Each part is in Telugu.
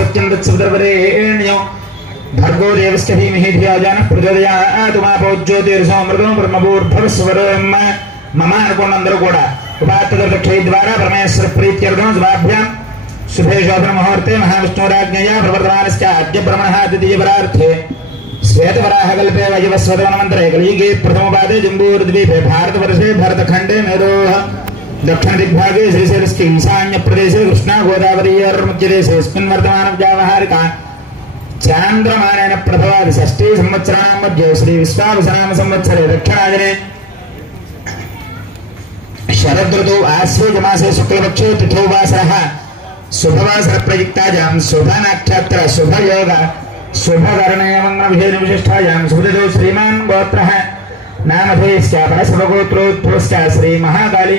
सत्यं तत्सवितर्वरेण्यो भर्गो देवस्य धीमहि धिया नः प्रचोदयात् मा ज्योतिर्समृतो ब्रह्मभूर्भुवस्वरं मम अनुकोणंदरू కూడా उपात्तदक्षय द्वारा परमेश्वर प्रीत्यर्थं शुभाभ्यां शुभे शोभन मुहूर्ते महाविष्णुराज्ञया प्रवर्तमानस्य अद्य ब्रह्मणः द्वितीयपरार्थे श्वेतवराहकल्पे वैवस्वतमन्वन्तरे कलियुगे प्रथमपादे जम्बूद्वीपे भारतवर्षे भरतखण्डे मेरोः दक्षिण दिग्भागे श्रीशैलस्य ईशान्य प्रदेशे कृष्णा गोदावरीयोर्मध्यदेशे अस्मिन् वर्तमानं व्यावहारिका चान्द्रमानेन प्रभवादि षष्ठी संवत्सराणां मध्ये श्री विश्वावसनाम संवत्सरे दक्षिणायने शरदृतौ आश्वेजमासे शुक्लपक्षे तिथौ वासरः शुभवासर प्रयुक्तायां शुभनक्षत्र शुभयोग शुभवर्णेमंगलविशेष विशिष्टायां शुभदितो श्रीमान् गोत्रः नामधेयस्य परशुभगोत्रोद्भवस्य श्री महाकाली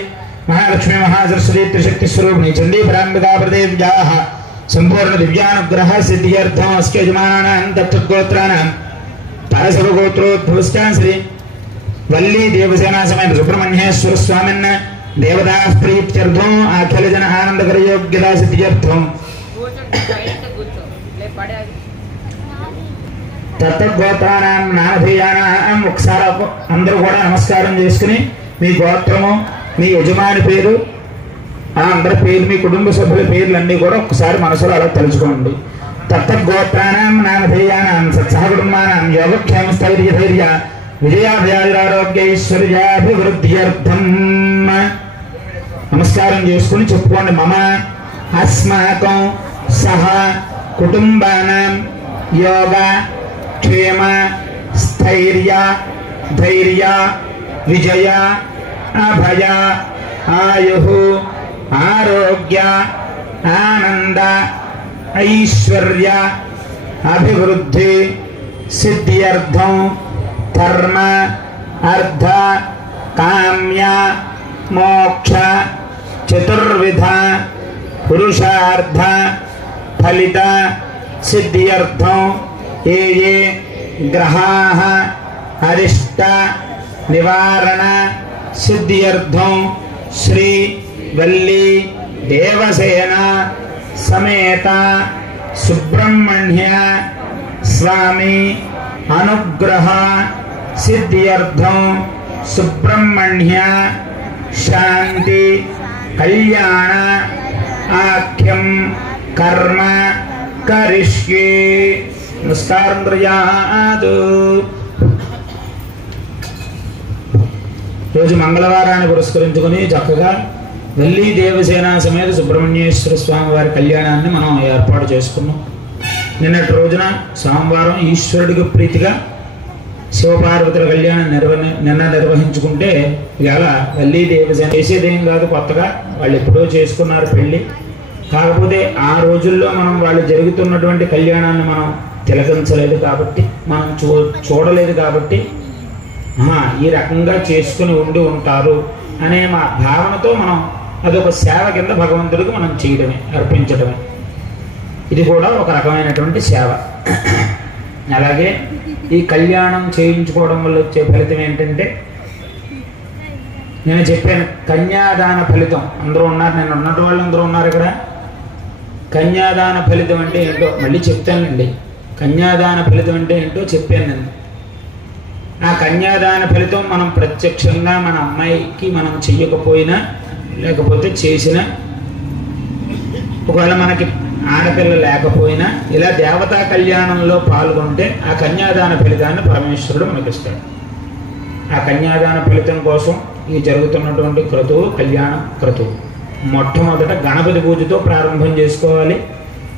महालक्ष्मी महासरस्वती त्रिशक्ति स्वरूपिणी चंडी पराम्बिका प्रदेव्याः संपूर्ण दिव्यानुग्रह सिद्ध्यर्थम अस्के यजमानानां दत्तगोत्राणां परशुभगोत्रोद्भवस्य श्री वल्ली देवसेना समेत सुब्रह्मण्येश्वर स्वामिन् देवता प्रीत्यर्थम अखिल जन आनंदकर योग्यता सिद्ध्यर्थम तत्तगोत्राणां नामधेयानां ఒకసారి అందరూ కూడా నమస్కారం చేసుకుని మీ గోత్రము మీ యజమాని పేరు ఆ అందరి పేరు మీ కుటుంబ సభ్యుల పేర్లన్నీ కూడా ఒకసారి మనసులో అలా తలుచుకోండి. తత్తగోత్రాణం నామధేయానాం సత్సహకుటుంబానాం యోగక్షేమ స్థైర్య ధైర్య విజయాభ్యారోగ్యైశ్వర్యాభివృద్ధ్యర్థం నమస్కారం చేసుకుని చెప్పుకోండి. మమ అస్మాకం సహ కుటుంబానాం యోగ క్షేమ స్థైర్య ధైర్య విజయ అభయ ఆయుః ఆరోగ్య ఆనంద ఐశ్వర్య అభివృద్ధి సిద్ధ్యర్థం ధర్మ అర్థ కామ్య మోక్ష చతుర్విధ పురుషార్థ ఫలిత సిద్ధ్యర్థం ఏ ఏ గ్రహాః అరిష్ట నివారణ సిద్ధ్యర్థం శ్రీ వల్లి దేవసేన సమేత సుబ్రహ్మణ్య స్వామి అనుగ్రహ సిద్ధ్యర్థం సుబ్రహ్మణ్య శాంతి కళ్యాణ ఆఖ్యం కర్మ కరిష్యే. నమస్కారం ప్రజాదు. రోజు మంగళవారాన్ని పురస్కరించుకుని చక్కగా వల్లి దేవసేన సమేత సుబ్రహ్మణ్యేశ్వర స్వామి వారి కళ్యాణాన్ని మనం ఏర్పాటు చేసుకున్నాం. నిన్నటి రోజున సోమవారం ఈశ్వరుడికి ప్రీతిగా శివపార్వతుల కళ్యాణం నిన్న నిర్వహించుకుంటే ఇవాళ వల్లి దేవసేన చేసేదేం కాదు, కొత్తగా వాళ్ళు ఎప్పుడో చేసుకున్నారు పెళ్ళి. కాకపోతే ఆ రోజుల్లో మనం వాళ్ళు జరుగుతున్నటువంటి కళ్యాణాన్ని మనం తిలకించలేదు కాబట్టి, మనం చూడలేదు కాబట్టి ఈ రకంగా చేసుకుని ఉండి ఉంటారు అనే మా భావనతో మనం అదొక సేవ కింద భగవంతుడికి మనం చేయడమే, అర్పించడమే. ఇది కూడా ఒక రకమైనటువంటి సేవ. అలాగే ఈ కళ్యాణం చేయించుకోవడం వల్ల వచ్చే ఫలితం ఏంటంటే, నేను చెప్పాను కన్యాదాన ఫలితం. అందరూ ఉన్నారు, నేను ఉన్నట్టు వాళ్ళు అందరూ ఉన్నారు ఇక్కడ. కన్యాదాన ఫలితం అంటే ఏంటో మళ్ళీ చెప్తానండి. కన్యాదాన ఫలితం అంటే ఏంటో చెప్పాను నేను. ఆ కన్యాదాన ఫలితం మనం ప్రత్యక్షంగా మన అమ్మాయికి మనం చెయ్యకపోయినా, లేకపోతే చేసినా, ఒకవేళ మనకి ఆడపిల్ల లేకపోయినా ఇలా దేవతా కళ్యాణంలో పాల్గొంటే ఆ కన్యాదాన ఫలితాన్ని పరమేశ్వరుడు మనకిస్తాడు. ఆ కన్యాదాన ఫలితం కోసం ఈ జరుగుతున్నటువంటి క్రతువు కళ్యాణ క్రతువు. మొట్టమొదట గణపతి పూజతో ప్రారంభం చేసుకోవాలి.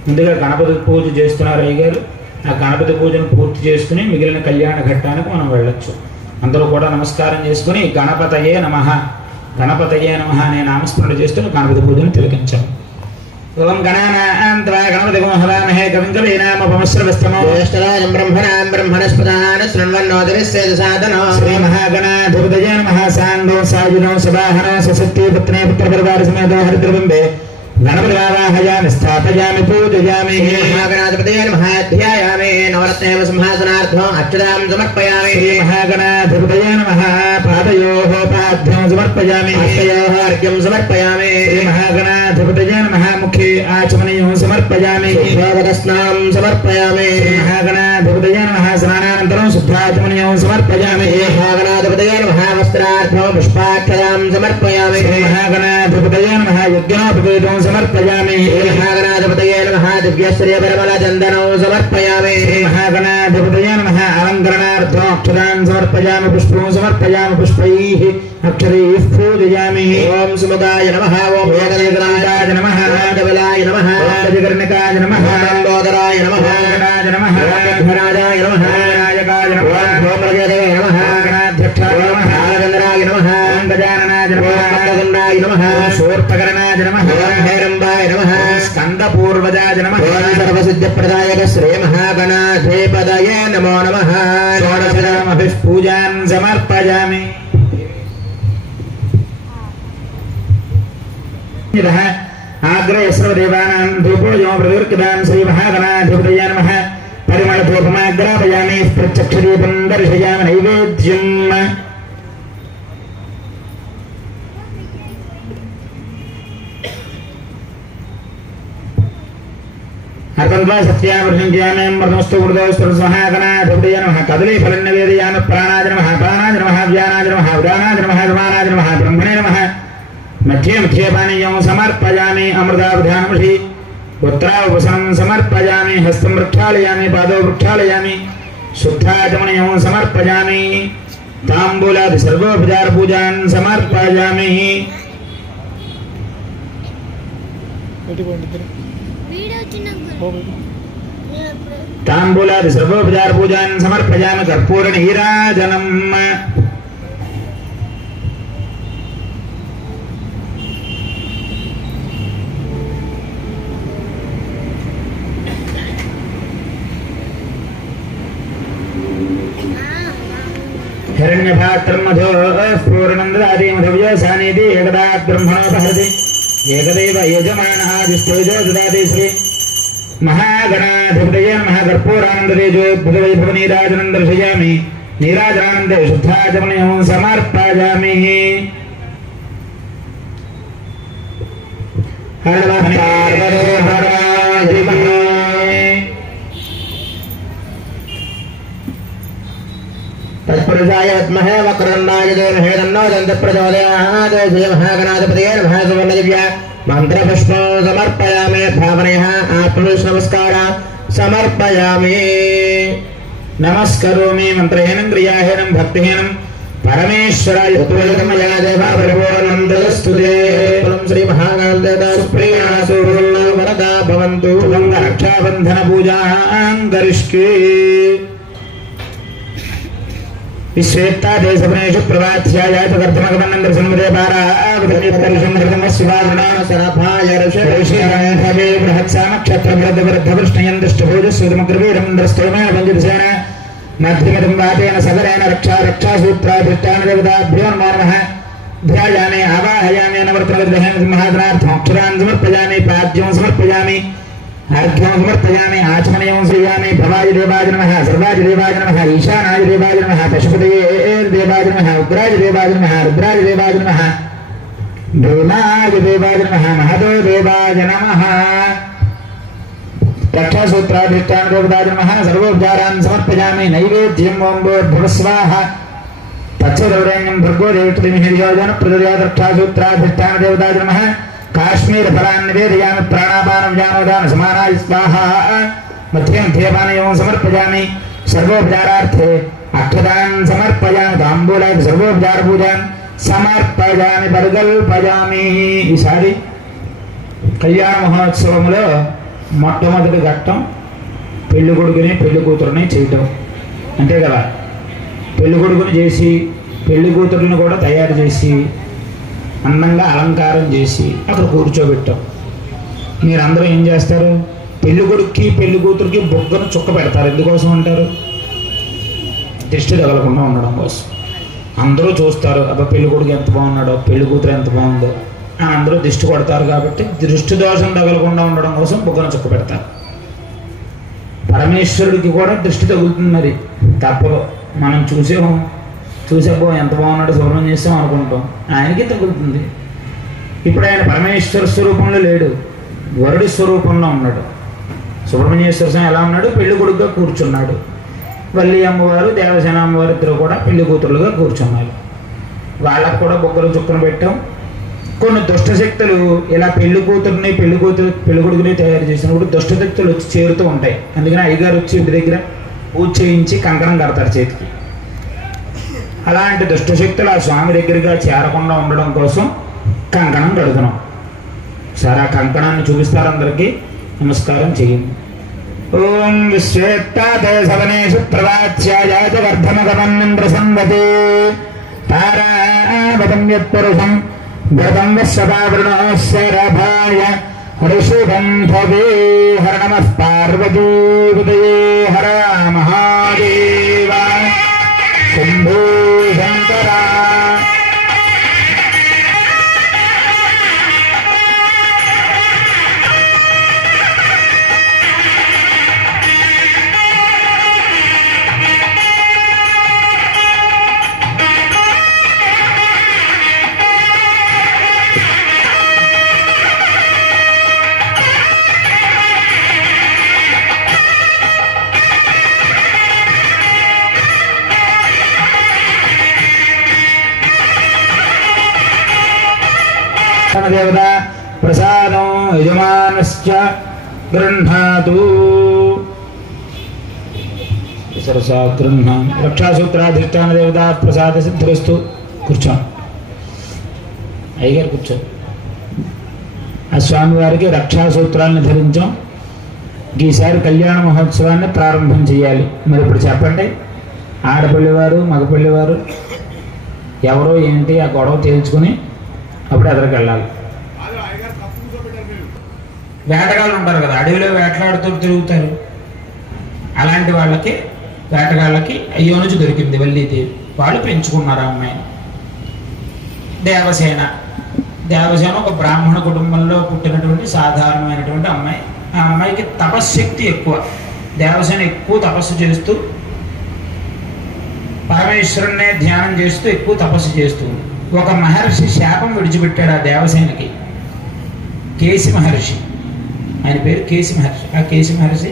ముందుగా గణపతి పూజ చేస్తున్నారు అయ్యగారు. ఆ గణపతి పూజను పూర్తి చేసుకుని మిగిలిన కళ్యాణ ఘట్టానికి మనం వెళ్ళొచ్చు. అందరూ కూడా నమస్కారం చేసుకుని గణపతయే నమః గణపతయే నమః అనే నామస్మరణ చేస్తూ గణపతి పూజను తిలకించాం. ఓం గణానాం త్వా గణపతిగం హవామహే కవిం కవీనాముపమశ్రవస్తమో జ్యేష్ఠరాజం బ్రహ్మణాం బ్రహ్మణస్పదాన శృణ్వన్నోదరిస్సేదసాదనో శ్రీ మహాగణాధిపతయే నమః. సాంగో సాయుధో సబాహనో సశక్తి పత్నే పుత్రపరివార సమేతో హరిద్రబింబే गणपतिवाहयामि स्थापयामि पूजयामि महागणाधिपतये नमः ध्यायामि नवरत्नेव सिंहासनार्थम् अक्षतां समर्पयामि महागणाधिपतये नमः पादयोः पाद्यं समर्पयामि हस्तयोः अर्घ्यं समर्पयामि महागणाधिपतये नमः मुखे आचमनीयं समर्पयामि शुद्धोदकस्नां समर्पयामि महागणाधिपतये नमः स्नानानन्तरं शुद्धाचमनीयं समर्पयामि महागणाधिपतये नमः वस्त्रार्थं पुष्पाक्षतां समर्पयामि महागणाधिपतये नमः यज्ञोपवीतं समर्पयामि महागणाधिपतये नमः दिव्यश्रीपरिमलचन्दनं समर्पयामि महागणाधिपतये नमः अलङ्करणार्थम् अक्षरान् समर्पयामि पुष्पं समर्पयामि पुष्पैः अक्षरैः पूजयामि ओम सुमुदाय नमः ओम वेदनिकराय नमः वेदबलाय नमः वेदकर्णिकाय नमः लंबोदराय नमः वेदराय नमः वेदराजाय नमः नायकाय नमः ओमृगदेवे नमः गणाध्यक्षाय नमः आनन्दराय नमः गजाननाय नमः गन्धाय नमः शूर्पकर्णाय नमः हेरम्बाय नमः स्कन्दपूर्वजाय नमः सर्वसिद्धिप्रदायक श्री महागणाधिपतये नमो नमः षोडशरामभिः पूजां समर्पयामि आग्रह सर्वदेवानां धूपोऽयं प्रदीर्घदां श्रीमहागणाधिपतये नमः परिमलधूपमाग्रापयामि प्रत्यक्षदीपं दर्शयामि नैवेद्यम् अर्पन्त्वा सत्यामृतञ्जयामि मर्दमस्तु वृदोस्तु महागणाधिपतये नमः कदलीफलं निवेदयामि प्राणाय नमः पानाय नमः व्यानाय नमः उदानाय नमः समानाय नमः ब्रह्मणे नमः मध्ये मध्ये पानीयं समर्पयामि अमृतावधानमषि उत्तरावसनं समर्पयामि हस्तं वृक्षालयामि पादौ वृक्षालयामि शुद्धाचमनीयं समर्पयामि ताम्बूलादि सर्वोपचारपूजान् समर्पयामि ताम्बूलादि सर्वोपचारपूजान् समर्पयामि कर्पूरनीराजनम् हिरण्यभात्रं मधो स्फूर्णं ददाति मधुव्यसानीति एकदा ब्रह्मणोपहरति एकदैव यजमानः दिष्टोजो ददाति श्री महागणाधिपतये नमः कर्पूरानन्दतेजोद्भुतवैभवनीराजनं दर्शयामि नीराजनानन्दे शुद्धाचमनीयं समर्पयामि हर नमः पार्वतीपते तत्पुरुषाय विद्महे वक्रतुण्डाय धीमहि तन्नो दन्तः प्रचोदयात् श्री महागणाधिपतये नमः सुवर्णदिव्या मन्त्रपुष्पं समर्पयामि भावनयः आत्मनमस्कारः समर्पयामि नमस्करोमि मंत्रहीनं क्रियाहीनं भक्तिहीनं परमेश्वराय उत्तमया देवा परिपूर्णं ददस्तुते श्री महागणाधिपतये सुप्रीणासु वरदा भवन्तु रक्षाबन्धन पूजां करिष्ये विश्वेत्ता देशपुनेषु प्रवाच्याय पकर्तमगमनं दर्शनमदे पारावृतमित्तर्षमृतमस्वारुणासरभाय ऋषिराय बृहत्सामक्षत्रवृद्धवृद्धवृष्णयन् दृष्टभोजस्वदमग्रवीरं द्रष्टोमेण पञ्चदशेन मध्यमतं वातेन सगरेण रक्षासूत्राधिष्ठान देवताभ्यो नमो नमः ध्यायामि आवाहयामि नवरत्नविग्रहेण सिंहासनार्थमक्षरान् समर्पयामि पाद्यं समर्पयामि अर्घ्यं समर्पयामि आचमनीयं श्रीयामि भवाय देवाय नमः सर्वाय देवाय नमः ईशानाय देवाय नमः पशुपतये देवाय नमः उग्राय देवाय नमः रुद्राय देवाय नमः भीमाय देवाय नमः महतो देवाय नमः रक्षासूत्राधिष्ठान देवताय नमः सर्वोपचारान् समर्पयामि नैवेद्यं ओं भूर्भुवस्वाहा तत्सवितुर्वरेण्यं भर्गो देवतीमहि धियो यो नः प्रचोदयात् रक्षासूत्राधिष्ठान देवताय नमः काश्मीर फलान् निवेदयामि प्राणापानं व्यानोदान समानाय स्वाहा मध्ये मध्ये पानीयं समर्पयामि सर्वोपचारार्थे अक्षतान् समर्पयामि ताम्बूलादि सर्वोपचारपूजान् समर्पयामि परिकल्पयामि ఈసారి కళ్యాణ మహోత్సవంలో మొట్టమొదటి ఘట్టం పెళ్లి కొడుకుని పెళ్లి కూతురుని చేయటం అంతే కదా పెళ్లి కొడుకుని చేసి పెళ్లి కూతురుని కూడా తయారు చేసి అందంగా అలంకారం చేసి అక్కడ కూర్చోబెట్టాం మీరందరూ ఏం చేస్తారు పెళ్లి కొడుక్కి పెళ్లి కూతురికి బొగ్గను చుక్క పెడతారు ఎందుకోసం అంటారు దిష్టి తగలకుండా ఉండడం కోసం అందరూ చూస్తారు అబ్బా పెళ్లి కొడుకు ఎంత బాగున్నాడో పెళ్లి కూతురు ఎంత బాగుందో అని అందరూ దిష్టి కొడతారు కాబట్టి దృష్టి దోషం తగలకుండా ఉండడం కోసం బుగ్గన చుక్క పెడతారు. పరమేశ్వరుడికి కూడా దృష్టి తగులుతుంది, మరి తప్పదు. మనం చూసేపో ఎంత బాగున్నాడు శుభ్రం చేస్తాం అనుకుంటాం, ఆయనకి తగులుతుంది. ఇప్పుడు ఆయన పరమేశ్వర స్వరూపంలో లేడు, వరుడి స్వరూపంలో ఉన్నాడు. సుబ్రహ్మణ్యేశ్వర స్వామి ఎలా ఉన్నాడు? పెళ్లి కొడుకుగా కూర్చున్నాడు. వల్లి అమ్మవారు దేవసేన అమ్మవారు ఇద్దరు కూడా పెళ్లి కూతురులుగా కూర్చున్నారు. వాళ్ళకు కూడా బొగ్గలు చుక్కను పెట్టాం. కొన్ని దుష్టశక్తులు ఇలా పెళ్లి కూతురుని పెళ్లి కొడుకుని తయారు చేసినప్పుడు దుష్టశక్తులు వచ్చి చేరుతూ ఉంటాయి. అందుకని అయ్యగారు వచ్చి ఇంటి దగ్గర పూజ చేయించి కంకణం కడతారు చేతికి. అలాంటి దుష్టశక్తులు ఆ స్వామి దగ్గరగా చేరకుండా ఉండడం కోసం కంకణం కడుతున్నాం. సరే, ఆ కంకణాన్ని చూపిస్తారు అందరికీ. నమస్కారం చేయండి. ఓం విశ్వేత్తాతే సవనేషు ప్రవాచ్యాయాచ వర్ధమగమన్నింద్ర సంవతే తారావతం యత్పురుషం వ్రతం వశ్యపావృణోశరభాయ ఋషిబంధవే. హర నమః పార్వతీపతయే. హర మహాదేవ శంభో శంకర. దేవత ప్రసాదం యజమానస్య గృహ్ణాతు. రక్షాసూత్రాధిష్టాన దేవత ప్రసాద సిద్ధిరస్తు. కూర్చో అయ్యగారు, కూర్చో. ఆ స్వామివారికి రక్షాసూత్రాలను ధరించాం. ఈసారి కళ్యాణ మహోత్సవాన్ని ప్రారంభం చేయాలి. మరి ఇప్పుడు చెప్పండి, ఆడపల్లివారు మగపల్లివారు ఎవరో ఏంటి ఆ గొడవ తేల్చుకుని అప్పుడు ఎదరికి వెళ్ళాలి. వేటగాళ్ళు ఉంటారు కదా, అడవిలో వేటలాడుతూ తిరుగుతారు. అలాంటి వాళ్ళకి వేటగాళ్ళకి అయ్యో నుంచి దొరికింది వల్లీదేవి. వాళ్ళు పెంచుకున్నారు ఆ అమ్మాయిని. దేవసేన ఒక బ్రాహ్మణ కుటుంబంలో పుట్టినటువంటి సాధారణమైనటువంటి అమ్మాయి. ఆ అమ్మాయికి తపశ్శక్తి ఎక్కువ. దేవసేన ఎక్కువ తపస్సు చేస్తూ పరమేశ్వరుణ్ణే ధ్యానం చేస్తూ ఎక్కువ తపస్సు చేస్తూ ఒక మహర్షి శాపం విడిచిపెట్టాడు ఆ దేవసేనకి. కేసి మహర్షి, ఆయన పేరు కేసి మహర్షి. ఆ కేసి మహర్షి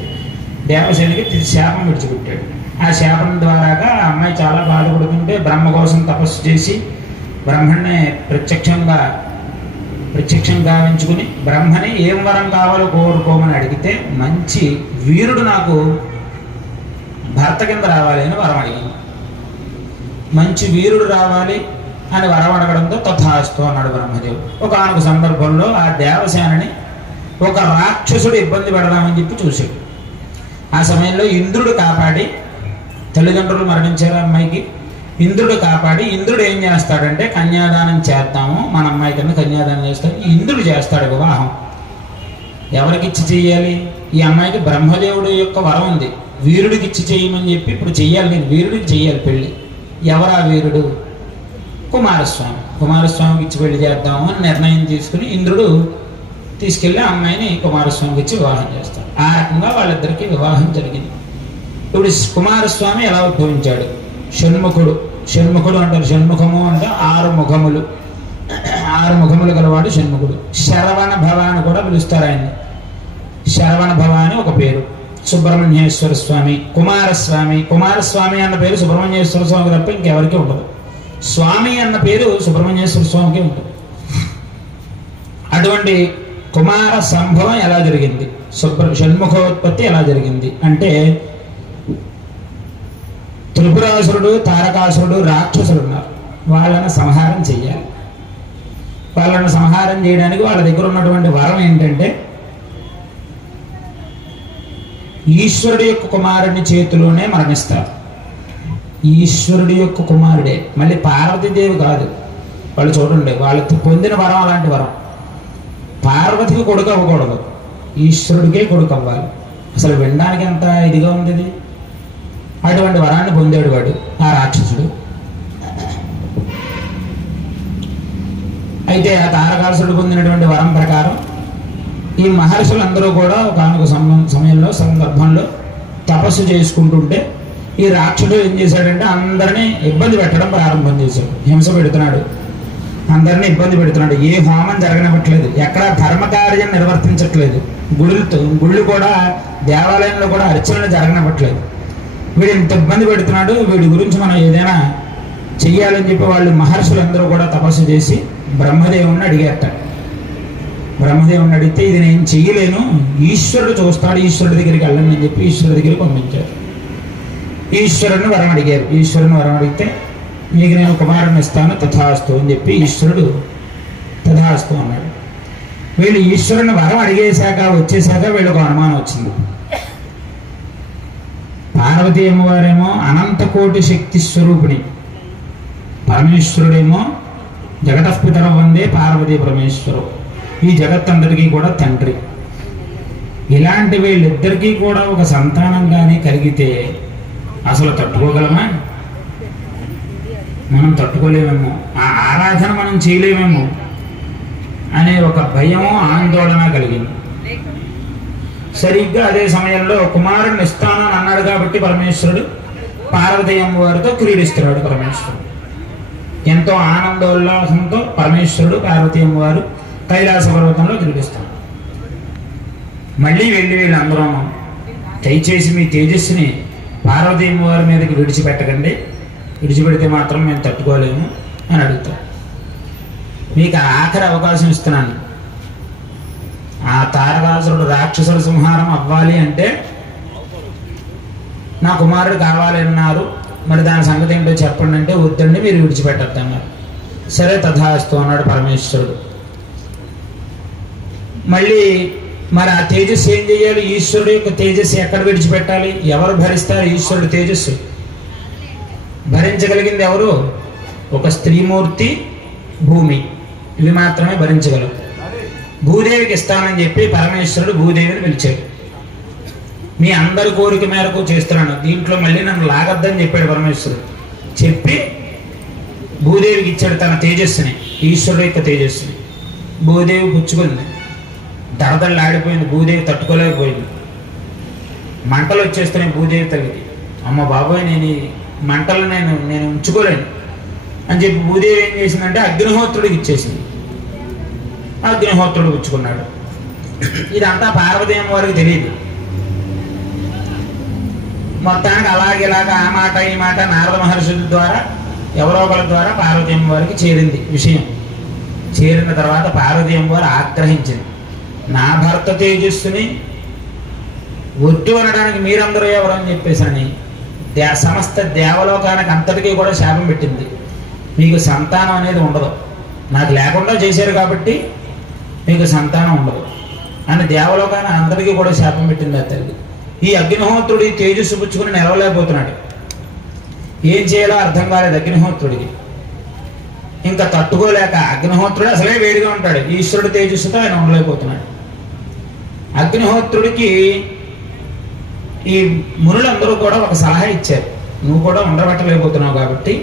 దేవసేనకి శాపం విడిచిపెట్టాడు. ఆ శాపం ద్వారాగా ఆ అమ్మాయి చాలా బాధపడుతుంటే బ్రహ్మ కోసం తపస్సు చేసి బ్రహ్మణ్ణి ప్రత్యక్షం గావించుకుని బ్రహ్మని ఏం వరం కావాలో కోరుకోమని అడిగితే మంచి వీరుడు నాకు భర్త కింద రావాలి అని వరం అడిగింది. మంచి వీరుడు రావాలి అని వరం అడగడంతో తథాస్తు అన్నాడు బ్రహ్మదేవుడు. ఒకనొక సందర్భంలో ఆ దేవసేనని ఒక రాక్షసుడు ఇబ్బంది పెడదామని చెప్పి చూశాడు. ఆ సమయంలో ఇంద్రుడు కాపాడి, తల్లిదండ్రులు మరణించారు అమ్మాయికి, ఇంద్రుడు కాపాడి ఇంద్రుడు ఏం చేస్తాడంటే కన్యాదానం చేద్దాము, మన అమ్మాయి కింద కన్యాదానం చేస్తాడు. ఇంద్రుడు చేస్తాడు వివాహం. ఎవరికి ఇచ్చి చెయ్యాలి? ఈ అమ్మాయికి బ్రహ్మదేవుడు యొక్క వరం ఉంది, వీరుడికి ఇచ్చి చెయ్యమని చెప్పి ఇప్పుడు చెయ్యాలి. నేను వీరుడికి చెయ్యాలి పెళ్ళి. ఎవరా వీరుడు? కుమారస్వామికి ఇచ్చి పెళ్లి చేద్దాము అని నిర్ణయం తీసుకుని ఇంద్రుడు తీసుకెళ్లి ఆ అమ్మాయిని కుమారస్వామికి ఇచ్చి వివాహం చేస్తాడు. ఆ రకంగా వాళ్ళిద్దరికీ వివాహం జరిగింది. ఇప్పుడు కుమారస్వామి ఎలా ఉద్భవించాడు? షణ్ముఖుడు అంటారు. షణ్ముఖము అంటే 6 ముఖములు, 6 ముఖములు గలవాడు షణ్ముఖుడు. శరవణ భవ అని కూడా పిలుస్తారు ఆయన్ని. శరవణ భవ అని ఒక పేరు. సుబ్రహ్మణ్యేశ్వర స్వామి, కుమారస్వామి అన్న పేరు సుబ్రహ్మణ్యేశ్వర స్వామికి తప్ప ఇంకెవరికి ఉండదు. స్వామి అన్న పేరు సుబ్రహ్మణ్యేశ్వర స్వామికి ఉంటుంది. అటువంటి కుమార సంభవం ఎలా జరిగింది, షణ్ముఖోత్పత్తి ఎలా జరిగింది అంటే, త్రిపురాసురుడు, తారకాసురుడు, రాక్షసుడు ఉన్నారు. వాళ్ళని సంహారం చెయ్యాలి. వాళ్ళని సంహారం చేయడానికి వాళ్ళ దగ్గర ఉన్నటువంటి వరం ఏంటంటే, ఈశ్వరుడి యొక్క కుమారుని చేతిలోనే మరణిస్తారు. ఈశ్వరుడి యొక్క కుమారుడే, మళ్ళీ పార్వతీదేవి కాదు. వాళ్ళు చూడండి, వాళ్ళకి పొందిన వరం అలాంటి వరం. పార్వతికి కొడుకు అవ్వకూడదు, ఈశ్వరుడికే కొడుకు అవ్వాలి. అసలు వినడానికి ఎంత ఇదిగా ఉంది ఇది. అటువంటి వరాన్ని పొందాడు వాడు, ఆ రాక్షసుడు. అయితే ఆ తారకాసురుడు పొందినటువంటి వరం ప్రకారం ఈ మహర్షులందరూ కూడా ఒకనొక సమయంలో సందర్భంలో తపస్సు చేసుకుంటుంటే ఈ రాక్షసుడు ఏం చేశాడంటే అందరినీ ఇబ్బంది పెట్టడం ప్రారంభం చేశాడు. హింస పెడుతున్నాడు, అందరినీ ఇబ్బంది పెడుతున్నాడు. ఏ హోమం జరగనివ్వట్లేదు, ఎక్కడ ధర్మకార్యం నిర్వర్తించట్లేదు, గుళ్ళు కూడా దేవాలయంలో కూడా అర్చనలు జరగనివ్వట్లేదు. వీడు ఇంత ఇబ్బంది పెడుతున్నాడు, వీడి గురించి మనం ఏదైనా చెయ్యాలని చెప్పి వాళ్ళు మహర్షులందరూ కూడా తపస్సు చేసి బ్రహ్మదేవుణ్ణి అడిగారట. బ్రహ్మదేవుణ్ణి అడిగితే ఇది నేను చెయ్యలేను, ఈశ్వరుడు చూస్తాడు, ఈశ్వరుడి దగ్గరికి వెళ్ళండి అని చెప్పి ఈశ్వరుడి దగ్గరికి పంపించారు. ఈశ్వరుని వరం అడిగారు. ఈశ్వరుని వరం అడిగితే మీకు నేను కుమారుని ఇస్తాను తథాస్తు అని చెప్పి ఈశ్వరుడు తథాస్తు అన్నాడు. వీళ్ళు ఈశ్వరుని వరం అడిగేశాక వచ్చేశాక వీళ్ళకు అనుమానం వచ్చింది. పార్వతీ అమ్మవారేమో అనంతకోటి శక్తి స్వరూపిణి, పరమేశ్వరుడేమో జగతఃపితరం వందే పార్వతీ పరమేశ్వరు, ఈ జగత్తందరికీ కూడా తండ్రి. ఇలాంటి వీళ్ళిద్దరికీ కూడా ఒక సంతానం కానీ కలిగితే అసలు తట్టుకోగలమా? మనం తట్టుకోలేమేమో, ఆ ఆరాధన మనం చేయలేమేమో అనే ఒక భయము ఆందోళన కలిగింది. సరిగ్గా అదే సమయంలో కుమారుని ఇస్తాను అని అన్నాడు కాబట్టి పరమేశ్వరుడు పార్వతీ అమ్మవారితో క్రీడిస్తున్నాడు. పరమేశ్వరుడు ఎంతో ఆనందోల్లాసంతో పరమేశ్వరుడు పార్వతీ అమ్మవారు కైలాస పర్వతంలో క్రీడిస్తాడు. మళ్ళీ వెళ్ళి వీళ్ళందరూ దయచేసి మీ తేజస్సుని పార్వతీ అమ్మవారి మీదకి విడిచిపెట్టకండి, విడిచిపెడితే మాత్రం మేము తట్టుకోలేము అని అడుగుతాం. మీకు ఆఖరి అవకాశం ఇస్తున్నాను. ఆ తారకాసురుడు రాక్షసుల సంహారం అవ్వాలి అంటే నా కుమారుడు కావాలి అన్నారు, మరి దాని సంగతి ఏంటో చెప్పండి అంటే వద్దండి, మీరు విడిచిపెట్టద్దు అన్నారు. సరే తథాస్తు అన్నాడు పరమేశ్వరుడు. మళ్ళీ మరి ఆ తేజస్సు ఏం చేయాలి? ఈశ్వరుడు యొక్క తేజస్సు ఎక్కడ విడిచిపెట్టాలి? ఎవరు భరిస్తారు ఈశ్వరుడు తేజస్సు? భరించగలిగింది ఎవరు? ఒక స్త్రీమూర్తి, భూమి, ఇవి మాత్రమే భరించగలరు. భూదేవికి ఇస్తానని చెప్పి పరమేశ్వరుడు భూదేవిని పిలిచాడు. మీ అందరి కోరిక మేరకు చేస్తున్నాను, దీంట్లో మళ్ళీ నన్ను లాగద్దని చెప్పాడు పరమేశ్వరుడు. చెప్పి భూదేవికి ఇచ్చాడు తన తేజస్సుని, ఈశ్వరుడు యొక్క తేజస్సుని. భూదేవి పుచ్చుకుంది, దడదళ్ళు ఆడిపోయింది, భూదేవి తట్టుకోలేకపోయింది. మంటలు వచ్చేస్తున్నాయి భూదేవి తల్లికి. అమ్మ బాబోయ్, నేను ఈ మంటలు నేను ఉంచుకోలేను అని చెప్పి భూదేవి ఏం చేసిందంటే అగ్నిహోత్రుడికి ఇచ్చేసింది. అగ్నిహోత్రుడు పుచ్చుకున్నాడు. ఇదంతా పార్వతీ అమ్మవారికి తెలియదు. మొత్తానికి అలాగేలాగా ఆ మాట ఈ మాట నారద మహర్షుల ద్వారా ఎవరో ఒకరి ద్వారా పార్వతీ అమ్మవారికి చేరింది విషయం. చేరిన తర్వాత పార్వతీ అమ్మవారు ఆగ్రహించింది. నా భర్త తేజస్సుని వద్దు అనడానికి మీరందరూ ఎవరని చెప్పేసని సమస్త దేవలోకానికి అంతటికీ కూడా శాపం పెట్టింది. మీకు సంతానం అనేది ఉండదు, నాకు లేకుండా చేశారు కాబట్టి మీకు సంతానం ఉండదు అని దేవలోకాన్ని అందరికీ కూడా శాపం పెట్టింది ఆ తల్లి. ఈ అగ్నిహోత్రుడు ఈ తేజస్సు పుచ్చుకుని నిలవలేకపోతున్నాడు. ఏం చేయాలో అర్థం కాలేదు అగ్నిహోత్రుడికి. ఇంకా తట్టుకోలేక అగ్నిహోత్రుడు అసలే వేడిగా ఉంటాడు, ఈశ్వరుడు తేజస్సుతో ఆయన ఉండలేకపోతున్నాడు. అగ్నిహోత్రుడికి ఈ మునులందరూ కూడా ఒక సలహా ఇచ్చారు, నువ్వు కూడా ఉండబట్టలేకపోతున్నావు కాబట్టి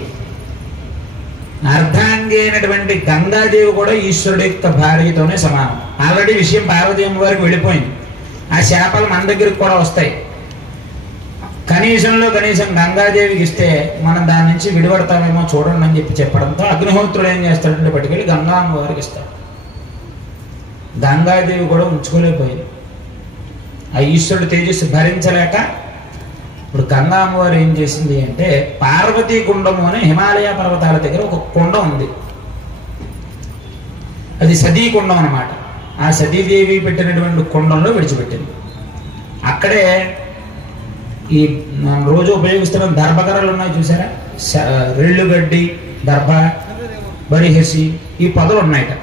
అర్ధాంగి అయినటువంటి గంగాదేవి కూడా ఈశ్వరుడి యొక్క భార్యతోనే సమానం. ఆల్రెడీ విషయం పార్వతీ అమ్మవారికి వెళ్ళిపోయింది. ఆ శాపాలు మన దగ్గరికి కూడా వస్తాయి. కనీసం గంగాదేవికి ఇస్తే మనం దాని నుంచి విడిపడతామేమో చూడండి అని చెప్పి చెప్పడంతో అగ్నిహోత్రుడు ఏం చేస్తాడంటే పట్టుకెళ్ళి గంగా అమ్మవారికి ఇస్తాడు. గంగాదేవి కూడా ఉంచుకోలేకపోయింది. ఆ ఈశ్వరుడు తేజస్సు భరించలేక ఇప్పుడు గంగా అమ్మవారు ఏం చేసింది అంటే పార్వతీ కుండము అని హిమాలయ పర్వతాల దగ్గర ఒక కుండం ఉంది. అది సతీ కుండం అన్నమాట. ఆ సతీదేవి పెట్టినటువంటి కుండంలో విడిచిపెట్టింది. అక్కడే ఈ రోజు ఉపయోగిస్తున్న దర్భకర్రలు ఉన్నాయి చూసారా, రెళ్ళుగడ్డి, దర్భ, బరిహసి, ఈ పొదలు ఉన్నాయట.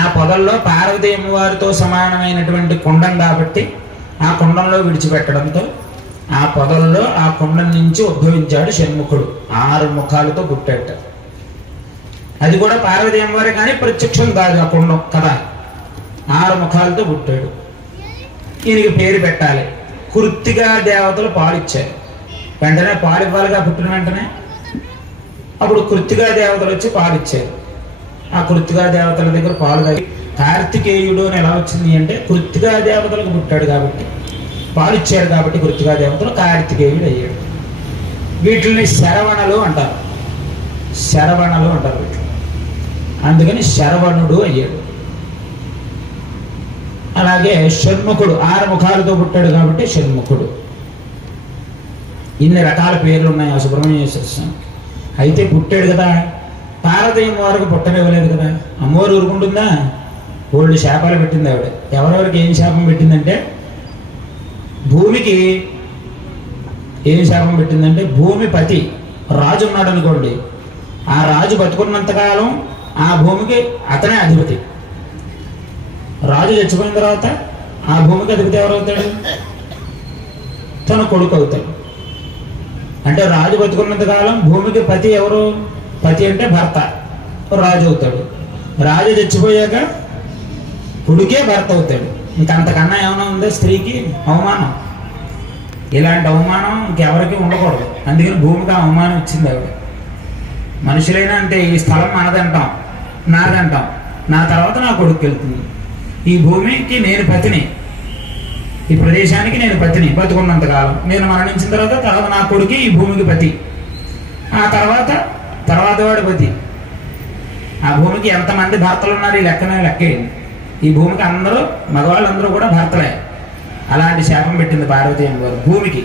ఆ పొదల్లో పార్వతీ అమ్మవారితో సమానమైనటువంటి కుండం కాబట్టి ఆ కుండంలో విడిచిపెట్టడంతో ఆ పొదల్లో ఆ కుండం నుంచి ఉద్భవించాడు షణ్ముఖుడు. 6 ముఖాలతో పుట్టాట. అది కూడా పార్వతీ అమ్మవారే కానీ ప్రత్యక్షం కాదు ఆ కుండం కదా. 6 ముఖాలతో పుట్టాడు. ఈయనకి పేరు పెట్టాలి. కృత్తిగా దేవతలు పాలిచ్చారు. వెంటనే పాలు ఇవ్వాలిగా పుట్టిన వెంటనే. అప్పుడు కృత్తిగా దేవతలు వచ్చి పాలిచ్చారు. ఆ కృత్తికా దేవతల దగ్గర పాలు తాగి కార్తికేయుడు అని ఎలా వచ్చింది అంటే కృత్తికా దేవతలకు పుట్టాడు కాబట్టి పాలు ఇచ్చాడు కాబట్టి కృత్తికా దేవతలు కార్తికేయుడు అయ్యాడు. వీటిని శరవణలు అంటారు, శరవణలు అంటారు వీటిని. అందుకని శరవణుడు అయ్యాడు. అలాగే షణ్ముఖుడు 6 ముఖాలతో పుట్టాడు కాబట్టి షణ్ముఖుడు. ఇన్ని రకాల పేర్లు ఉన్నాయి ఆ సుబ్రహ్మణ్యేశ్వర స్వామి. అయితే పుట్టాడు కదా, పార్వతీ అమ్మవారికి పుట్టనివ్వలేదు కదా. అమ్మవారు ఊరుకుంటుందా? ఓల్డ్ శాపాలు పెట్టింది ఆవిడ. ఎవరెవరికి ఏం శాపం పెట్టిందంటే, భూమికి ఏం శాపం పెట్టిందంటే, భూమి పతి రాజు ఉన్నాడు అనుకోండి, ఆ రాజు బతుకున్నంతకాలం ఆ భూమికి అతనే అధిపతి. రాజు చచ్చిపోయిన తర్వాత ఆ భూమికి అధిపతి ఎవరవుతాడు? తన కొడుకు అవుతాడు. అంటే రాజు బతుకున్నంతకాలం భూమికి పతి ఎవరు? పతి అంటే భర్త, రాజు అవుతాడు. రాజు చచ్చిపోయాక కొడుకే భర్త అవుతాడు. ఇంకంతకన్నా ఏమైనా ఉందా స్త్రీకి అవమానం? ఇలాంటి అవమానం ఇంకెవరికి ఉండకూడదు. అందుకని భూమికి ఆ అవమానం ఇచ్చింది ఆవిడ. మనుషులైనా అంటే ఈ స్థలం మనదంటాం, నాదంటాం, నా తర్వాత నా కొడుకు వెళ్తుంది. ఈ భూమికి నేను పతిని, ఈ ప్రదేశానికి నేను పతిని బతుకున్నంతకాలం. నేను మరణించిన తర్వాత నా కొడుకు ఈ భూమికి పతి, ఆ తర్వాత వాడి పతి. ఆ భూమికి ఎంతమంది భర్తలు ఉన్నారు ఈ లెక్కేయండి. ఈ భూమికి అందరూ మగవాళ్ళందరూ కూడా భర్తలే. అలాంటి శాపం పెట్టింది పార్వతీ అమ్మవారు భూమికి.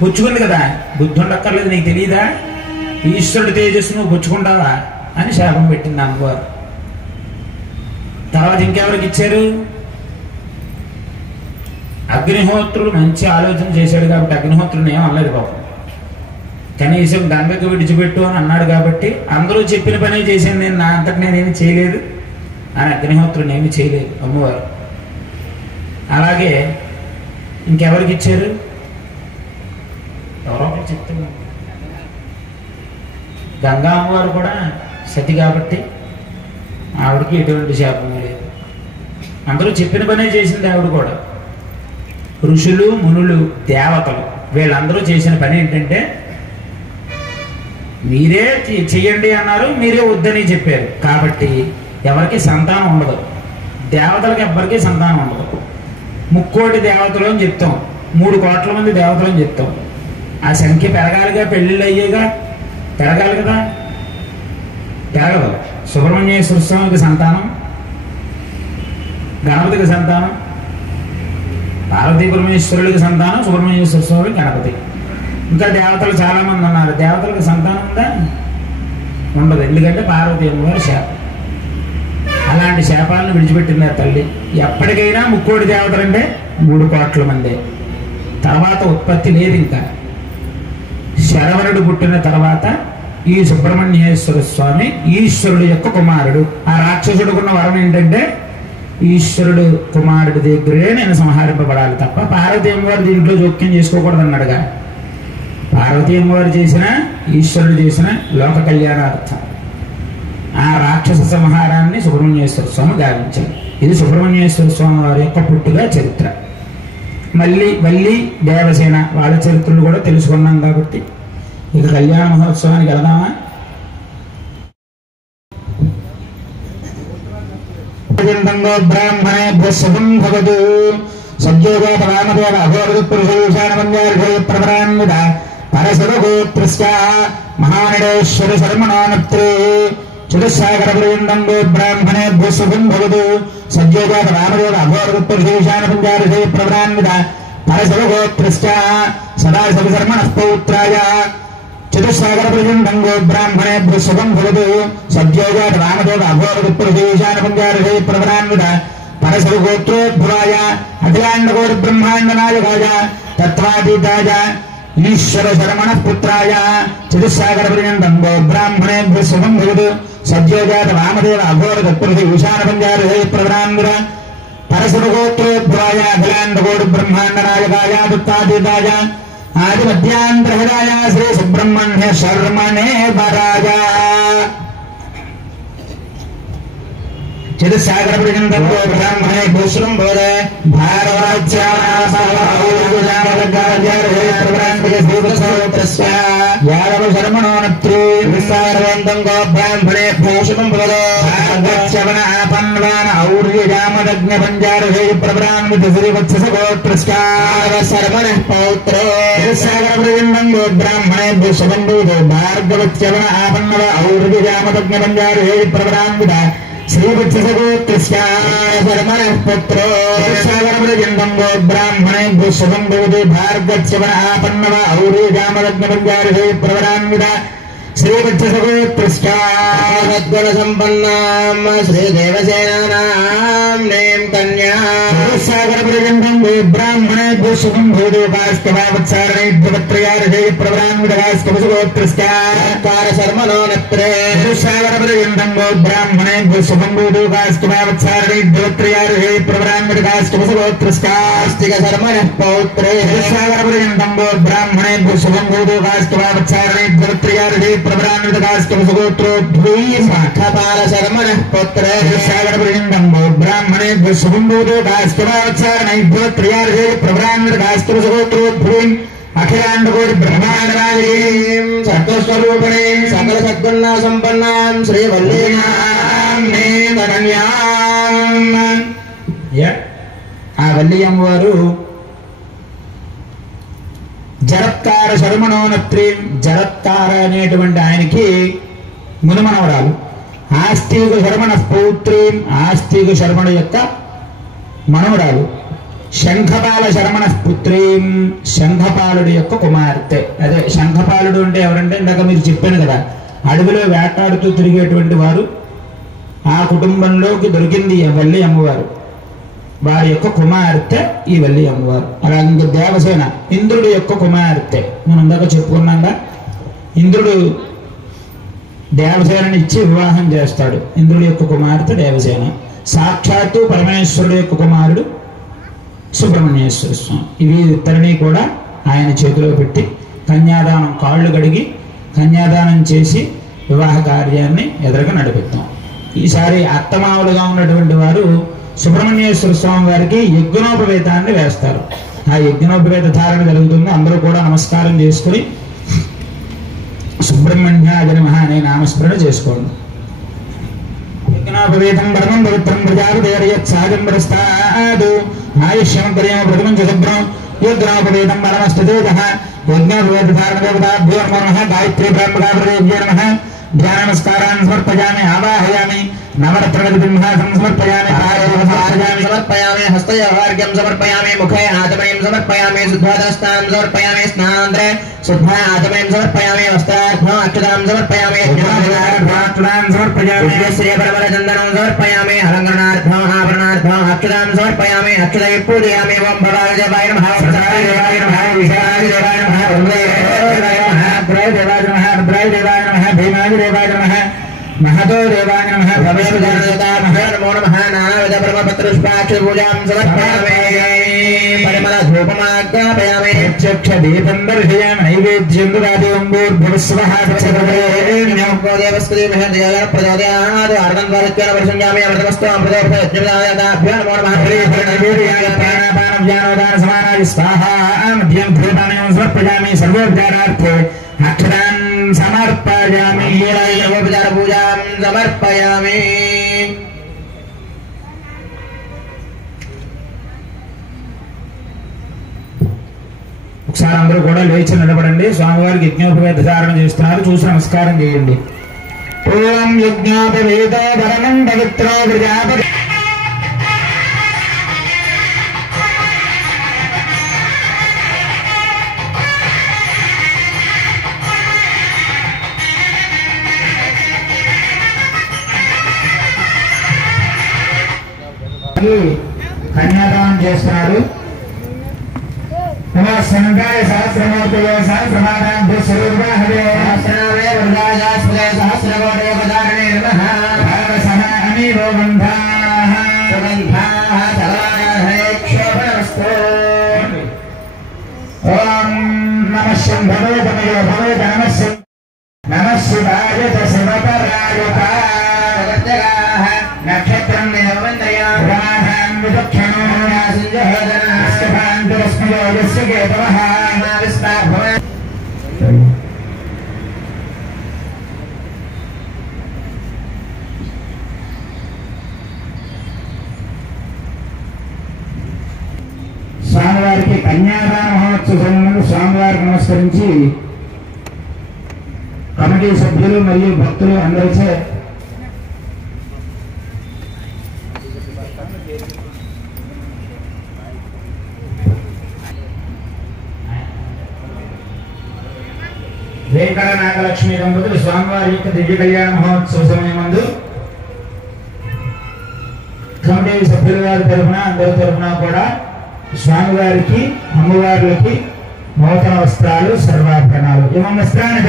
పుచ్చుకుంది కదా, బుద్ధి ఉండక్కర్లేదు, నీకు తెలియదా? ఈశ్వరుడి తేజస్సు నువ్వు పుచ్చుకుంటావా అని శాపం పెట్టింది అమ్మవారు. తర్వాత ఇంకెవరికి ఇచ్చారు? అగ్నిహోత్రుడు మంచి ఆలోచన చేశాడు కాబట్టి అగ్నిహోత్రుని ఏం అనలేదు పాపం. కనీసం గంగకు విడిచిపెట్టు అని అన్నాడు కాబట్టి అందరూ చెప్పిన పనే చేశాను, నేను నా అంతటి నేనేమి చేయలేదు అని అగ్నిహోత్రుని ఏమి చేయలేదు అమ్మవారు. అలాగే ఇంకెవరికి ఇచ్చారు? ఎవరో ఒకరు చెప్తున్నారు. గంగా అమ్మవారు కూడా సతి కాబట్టి ఆవిడకి ఎటువంటి శాపం లేదు. అందరూ చెప్పిన పనే చేసింది ఆవిడ కూడా. ఋషులు, మునులు, దేవతలు వీళ్ళందరూ చేసిన పని ఏంటంటే, మీరే చెయ్యండి అన్నారు, మీరే వద్దని చెప్పారు కాబట్టి ఎవరికి సంతానం ఉండదు. దేవతలకు ఎవ్వరికీ సంతానం ఉండదు. 3 కోటి దేవతలు అని చెప్తాం, 3 కోట్ల మంది దేవతలు అని చెప్తాం. ఆ సంఖ్య పెరగాలిగా, పెళ్ళిళ్ళు అయ్యేగా, పెరగాలి కదా, పెరగదు. సుబ్రహ్మణ్యేశ్వర స్వామికి సంతానం, గణపతికి సంతానం, పార్వతీ పరమేశ్వరుడికి సంతానం, సుబ్రహ్మణ్యేశ్వర స్వామి, గణపతి. ఇంకా దేవతలు చాలా మంది ఉన్నారు. దేవతలకు సంతానం ఉందా? ఉండదు. ఎందుకంటే పార్వతీ అమ్మవారి శాపం. అలాంటి శాపాలను విడిచిపెట్టింది తల్లి. ఎప్పటికైనా 3 కోటి దేవతలు అంటే 3 కోట్ల మంది. తర్వాత ఉత్పత్తి లేదు. ఇంకా శరవణుడు పుట్టిన తర్వాత ఈ సుబ్రహ్మణ్యేశ్వర స్వామి ఈశ్వరుడు యొక్క కుమారుడు. ఆ రాక్షసుడుకున్న వరం ఏంటంటే, ఈశ్వరుడు కుమారుడి దగ్గరే నేను సంహరింపబడాలి తప్ప పార్వతీ అమ్మవారు దీంట్లో జోక్యం చేసుకోకూడదు అన్నాడుగా. పార్వతీ అమ్మవారు చేసిన, ఈశ్వరుడు చేసిన లోక కళ్యాణార్థం ఆ రాక్షస సంహారాన్ని సుబ్రహ్మణ్యేశ్వర స్వామి గావించారు. ఇది సుబ్రహ్మణ్యేశ్వర స్వామి వారి యొక్క పుట్టుగా చరిత్ర. మళ్ళీ దేవసేన వాళ్ళ చరిత్రలు కూడా తెలుసుకున్నాం కాబట్టి ఇక కళ్యాణ మహోత్సవానికి వెళదామా? బ్రాహ్మణేభ్యః శుభం భవతు. సద్యోజాత వామదేవ అఘోరదు పురుషేషానమన్యార్ఘోప్రవరాన్విత పరశురగోత్రస్య మహానడేశ్వర శర్మణానత్రే చతుస్సాగరపర్యంతం బ్రాహ్మణేభ్యః శుభం భవతు. సద్యోజాత వామదేవ అఘోరదు పురుషేషానమన్యార్ఘోప్రవరాన్విత పరశురగోత్రస్య సదాశివశర్మణః పౌత్రాయ చతుస్సాగరపర్యంతం బ్రాహ్మణేభ్యః శుభం భవతు. సద్యోజాత వామదేవ అఘోరదు పురుషేషానమన్యార్ఘోప్రవరాన్విత పరశురగోత్రోద్భవాయ అఖిలాండకోటి బ్రహ్మాండనాయకాయ తత్వాతీతాయ ఈశ్వర శరమణ పుత్రాయ చతుస్సాగరపర్యంతం బ్రాహ్మణేభ్యః శుభం భవతు. సద్యోజాత వామదేవ అఘోరదు పురుషేషానమన్యార్ఘోప్రవరాన్విత పరశురగోత్రోద్భవాయ అఖిలాండకోటి బ్రహ్మాండనాయకాయ తత్వాతీతాయ ఆదిమధ్యాంధ్రహరాయ శ్రీ సుబ్రహ్మణ్య శర్మణే వరాయ చతుస్సాగరపర్యంతం బ్రాహ్మణేభ్యః శుభం భవతు. యాదవ శర్మణోనత్రి విస్తారవంతం బ్రాహ్మణేభ్యః శుభం భవతు. श्रवण आपन्वान और्यजामदग्न पंजारहे प्रभरान्वित श्रीवत्स गोत्रस्कार सर्वणः पौत्रो सागरवृन्दं ब्राह्मणे सुबन्धुदो भार्गवत् श्रवण आपन्नव और्यजामदग्न पंजारहे प्रभरान्वित श्रीवत्स गोत्रस्कार सर्वणः पुत्रो सागरवृन्दं ब्राह्मणे सुबन्धुदो भार्गवत् श्रवण आपन्नव और्यजामदग्न पंजारहे प्रभरान्वित श्रीवत्सगोत्रस्कार संपन्नाम श्रीदेवसेनानां नेम कन्या सागरपर्यन्तं ब्राह्मणे भूषुकं भूदोकास्तवावत्सारणे द्वत्रयार्धे प्रवरान्वितवास्तवसगोत्रस्कार शर्मनो नत्रे सागरपर्यन्तं ब्राह्मणे भूषुकं भूदोकास्तवावत्सारणे द्वत्रयार्धे प्रवरान्वितवास्तवसगोत्रस्कास्तिक शर्मणः पौत्रे सागरपर्यन्तं ब्राह्मणे भूषुकं भूदोकास्तवावत्सारणे द्वत्रयार्धे प्रवरान्वितवास्तवसगोत्रो भूयिमाखपाल शर्मणः पुत्रे सागरपर्यन्तं ब्राह्मणे भूषुकं त्रयार्धे प्रवरान्वितवास्तवसगोत्रो भूयि अखिलांडकोटि ब्रह्मांडराजीं सत्वस्वरूपिणीं सकल सद्गुणा संपन्नां श्रीवल्लीनां नेतरण्यां आ वल्ली अम्मवारु జరత్కార శర్మణోనత్రి జరత్కార అనేటువంటి ఆయనకి మునిమనవరాలు ఆస్తిక శర్మణ పౌత్రి ఆస్తిక శర్మణ యొక్క మనవరాలు శంఖపాల శర్మణ పుత్రి శంఖపాలుడి యొక్క కుమార్తె అదే శంఖపాలుడు అంటే ఎవరంటే ఇందాక మీరు చెప్పాను కదా అడవిలో వేటాడుతూ తిరిగేటువంటి వారు ఆ కుటుంబంలోకి దొరికింది వల్లి అమ్మవారు వారి యొక్క కుమార్తె ఈ వల్లి అమ్మవారు అలాగే ఇంకా దేవసేన ఇంద్రుడి యొక్క కుమార్తె మనం ఇందాక చెప్పుకున్నాగా ఇంద్రుడు దేవసేనని ఇచ్చి వివాహం చేస్తాడు ఇంద్రుడి యొక్క కుమార్తె దేవసేన సాక్షాత్తు పరమేశ్వరుడు యొక్క కుమారుడు సుబ్రహ్మణ్యేశ్వర స్వామి ఇవి ఇద్దరిని కూడా ఆయన చేతిలో పెట్టి కన్యాదానం కాళ్ళు కడిగి కన్యాదానం చేసి వివాహ కార్యాన్ని ఎదురుగా నడిపిస్తాం ఈసారి అత్తమావులుగా ఉన్నటువంటి వారు సుబ్రహ్మణ్యేశ్వర స్వామి వారికి యజ్ఞోపవేతాన్ని వేస్తారు ఆ యజ్ఞోపవేత ధారణ జరుగుతుంది అందరూ కూడా నమస్కారం చేసుకుని సుబ్రహ్మణ్యాయ నమః అనే నామస్మరణ చేసుకోండి యజ్ఞోపవేతం పరమం పవిత్రం ప్రజాపతేర్యత్ సాగం ప్రస్తాదు ఆయుష్యం పర్యమ ప్రథమం చ శుభ్రం యజ్ఞోపవేతం పరమస్తేజః యజ్ఞోపవేత ధారణ దేవతాభ్యో నమః గాయత్రీ బ్రహ్మగాభ్యో నమః ध्यान नमस्कारान् समर्पयामि आवाहयामि नवरत्नगतिबिम्हासं समर्पयामि पादोपसारयामि समर्पयामि हस्तयोर्घ्यं समर्पयामि मुखे आचमनीं समर्पयामि शुद्धादस्तां समर्पयामि स्नानान्तरे शुद्धा आचमनीं समर्पयामि वस्त्रार्थम् अक्षतां समर्पयामि अक्षतां समर्पयामि श्रीपरमलचन्दनं समर्पयामि अलङ्करणार्थम् आभरणार्थम् अक्षतां समर्पयामि अक्षतैः पूजयामि ओं भवादेवाय नमः देवाय नमः विशालादेवाय नमः देवाय नमः रुद्राय देवाय नमः भीमाय देवाय नमः महतो देवाय नमः भवेदेवता नमो नमः नानाविध परमपत्रपुष्पाक्षर पूजां समर्पयामि परिमल धूपमाज्ञापयामि चक्ष दीपं दर्शयामि नैवेद्यं ददाति ओंभूर्भुवस्वः तत्सवितुर्वरेण्यं देवस्कृति महदेव प्रचोदयात् आर्गं द्वारित्वेन वर्षयामि अमृतमस्तु अमृतोपयज्ञदाभ्यो नमो नमः हरिहरिनिर्वीर्याय प्राणापानं ज्ञानोदान समानाय स्वाहा मध्यं धूपानं समर्पयामि सर्वोपचारार्थे अक्षतान् समर्पयामि सर्वोपचार पूजां समर्पयामि ఒకసారి అందరూ కూడా లేచి నిలబడండి స్వామివారికి యజ్ఞోపవేత ధారణ చేస్తున్నారు చూసి నమస్కారం చేయండి ఓం యజ్ఞోపవేత వరణం పవిత్రో ప్రజాపతి కన్యాదానం చేస్తున్నారు సంగాయ సహస్రమూర్తయో సహస్రమాదాభ్య స్వరూపాహవే సహస్రనామే వరదాయాస్పదే సహస్రకోటయోగదారణే నమః భావసః అమీవో బంధాః సుగంధాః సర్వాణాహే క్షోభనమస్తు ఓం నమః శంభవే తమయో భవేత నమః శివాయ శివపరాయత నక్షత్రం నివందయాం విదక్షణో నాసింజహదనాస్కభాంతరస్మిలో యస్య కేతవః నావిస్తాభవ నమస్కరించి కమిటీ సభ్యులు మరియు భక్తులు అందరిచే వెంకట నాగలక్ష్మి దంపతులు స్వామివారి యొక్క దివ్య కళ్యాణ మహోత్సవ సమయమందు కమిటీ సభ్యుల వారి తరఫున అందరి తరఫున కూడా స్వామివారికి అమ్మవార్లకి నూతన వస్త్రాలు సర్వాభరణాలు ఇమం వస్త్రాన్ని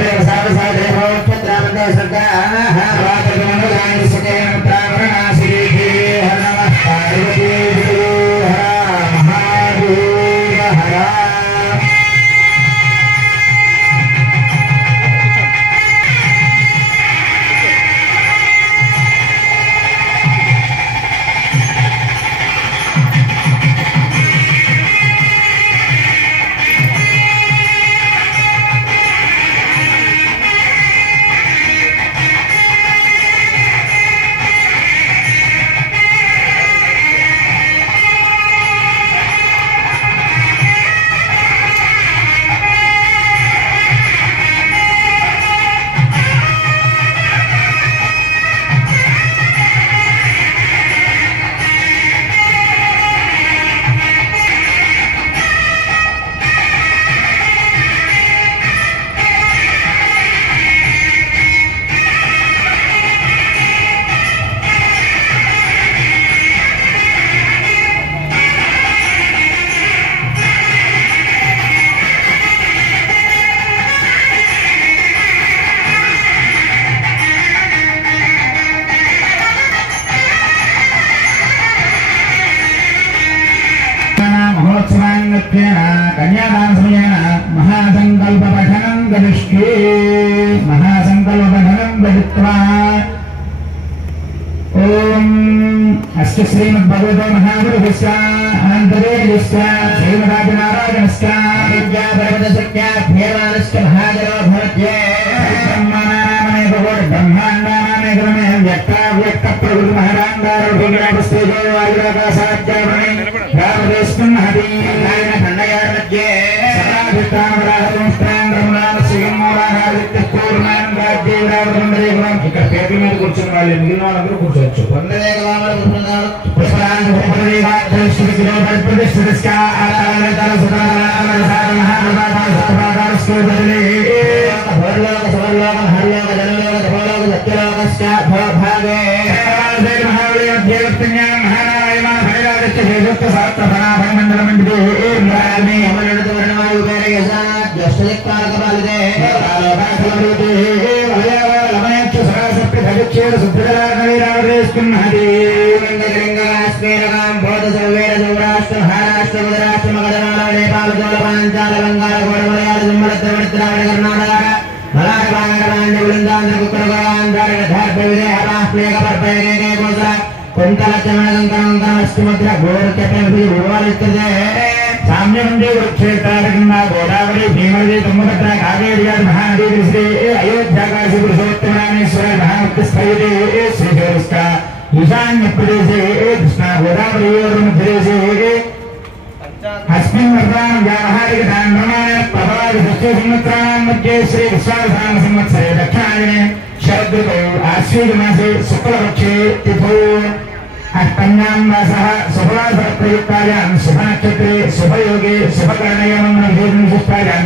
कन्यादान समयेन महासंकल्प पठनं करिष्ये महासंकल्प पठनं पठित्वा ओम अष्ट श्रीमद्भगवते महापुरुषस्य अनन्तदेवस्य श्रीमदादिनारायणस्य विद्याभगवतस्य भेवानस्य महाजनो भवत्ये ब्रह्मानामने भगवत् ब्रह्माण्डानामे क्रमे व्यक्ताव्यक्त प्रकृति महाराङ्गारो भूमिरापस्तेजो वायुराकाशाद्यावृणे रामदेस्मिन् महती नारायण खण्डयार्मध्ये सदाभिष्टानवराहंस्तां ब्रह्मणामस्यमूलानादित्य पूर्णान् राज्येवरावृन्देवं ఇక్కడ పేపర్ మీద కూర్చున్న వాళ్ళు మిగిలిన వాళ్ళందరూ కూర్చోవచ్చు వందలేకవామల పుష్పనాలు పుష్పరాంగ పుష్పదేవాశ్రీ కిలోమీటర్ ప్రతిష్ఠితస్కా ఆరాధనతల సుధారాధన సార మహాప్రభావ సత్యపాదాల స్కోదలే భర్లోక సవర్లోక హర్లోక జనలోక తపోలోక సత్యలోకస్య భవభాగే దేవ మహావళి అధ్యయజ్ఞాన మహానారాయణ భైరాదిత్య శేషోక్త సహస్ర ఫణాభయ మండలమండితే రామే అమరుడు వర్ణవాయు పేరే యజా జ్యేష్ఠదిక్పాలక బాలిదే కాలోపాసలమృతే వలయావ లమయక్ష సరాసప్య ధరిచ్చేర సుభ్రదానవీరావరేస్మిన్ హరి లింగలింగరాస్మేరకాం బోధ సర్వేర సౌరాష్ట్ర మహారాష్ట్ర గుజరాష్ట్ర మగధమాల నేపాల చోళ పాంచాల బంగాళ గోడ మలయాళ జమ్మల ద్రవిడ ద్రావిడ కర్ణాటక మలాయ బాంగ బాంజ బృందాంధ్ర కుక్కరగాంధ్ర ధార్భ విజయ హరాస్మేక పర్పయకే గోసర కుంతల చమణ కంకణ అష్టముద్ర గోరకెపి ఉర్వాలిస్తదే సామ్యముండే వృక్షేత్రారకన్నా గోదావరి భీమవతి తుమ్మభద్ర కావేరి మహానది శ్రీ అయోధ్యాకాశి పురుషోత్తమరామేశ్వర మహాముక్తి స్థైర్య శ్రీదేవస్క ఈశాన్య ప్రదేశే కృష్ణా గోదావరి अस्मिन् वर्तमान व्यावहारिक दानप्रमाण प्रभावि षष्ठी संवत्सराणां मध्ये श्री विश्वावधान संवत्सरे दक्षिणायने शरद ऋतौ आश्वेज मासे शुक्लपक्षे तिथौ अष्टम्यां वासः शुभप्रयुक्तायां शुभनक्षत्रे शुभयोगे शुभकरणयोगविशेषविशिष्टायां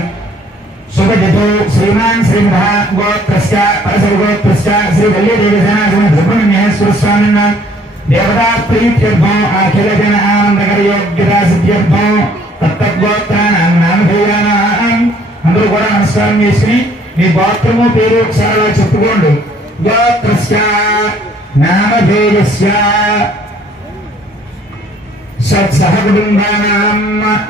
शुभतिथौ श्रीमान् श्रीमदः गोत्रस्य परसर्गोत्रस्य श्रीवल्लीदेवीसेनासमः सुब्रह्मण्येश्वर स्वामिनः देवता प्रीत्यर्थं अखिल जन आनंदकर योग्यता सिद्ध्यर्थं तत्तगोत्राणां नामधेयानां అందరూ కూడా నమస్కారం చేసి మీ గోత్రము పేరు ఒకసారి చెప్పుకోండి గోత్రస్య నామధేయస్య సత్సహ కుటుంబానాం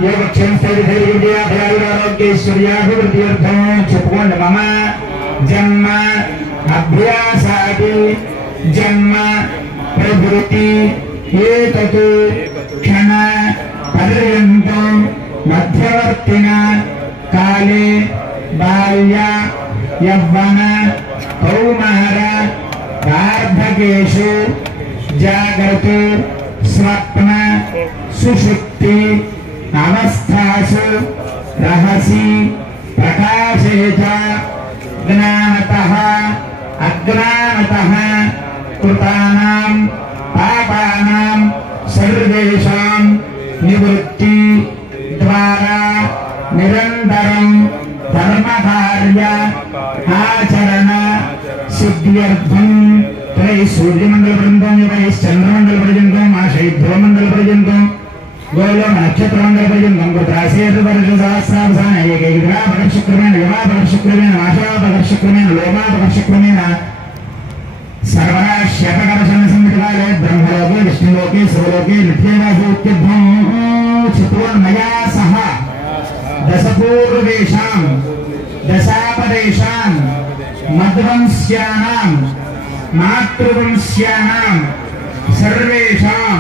యోగక్షేమ స్థైర్యైర్యారోగ్యైశ్వర్యాభివృద్ధ్యర్థం చెప్పుకోండి మమ జన్మ అభ్యాసాది జన్మ प्रभृति एतत् क्षण पर्यन्तं मध्यवर्तिना काले बाल्य यौवन कौमार वार्धकेषु जागृत स्वप्न सुषुप्ति अवस्थासु रहसि ప్రకాశే చ జ్ఞానతః అజ్ఞానతః కృతానాం పాపానాం సర్వేషాం నివృత్తి ద్వారా నిరంతరం ధర్మకార్య ఆచరణ సిద్ధ్యర్థం త్రై సూర్యమండల పర్యంతం త్రై చంద్రమండల పర్యంతం మాషై ధ్రువమండల పర్యంతం గోలో నక్షత్రమండల పర్యంతం కృతాసేతు వర్ష సహస్రావసాన ఏకైకగా పదర్శక్రమేణ యమాపదర్శక్రమేణ ఆశాపదర్శక్రమేణ లోమాపదర్శక్రమేణ సర్వనాశ్యపకర్షణ సంహితకాలే బ్రహ్మలోకే విష్ణులోకే శివలోకే నిత్యేవాసూత్యర్థం చిత్రోన్మయా సహ దశపూర్వేషాం దశాపదేశాన్ మధ్వంస్యానాం మాతృవంశ్యానాం సర్వేషాం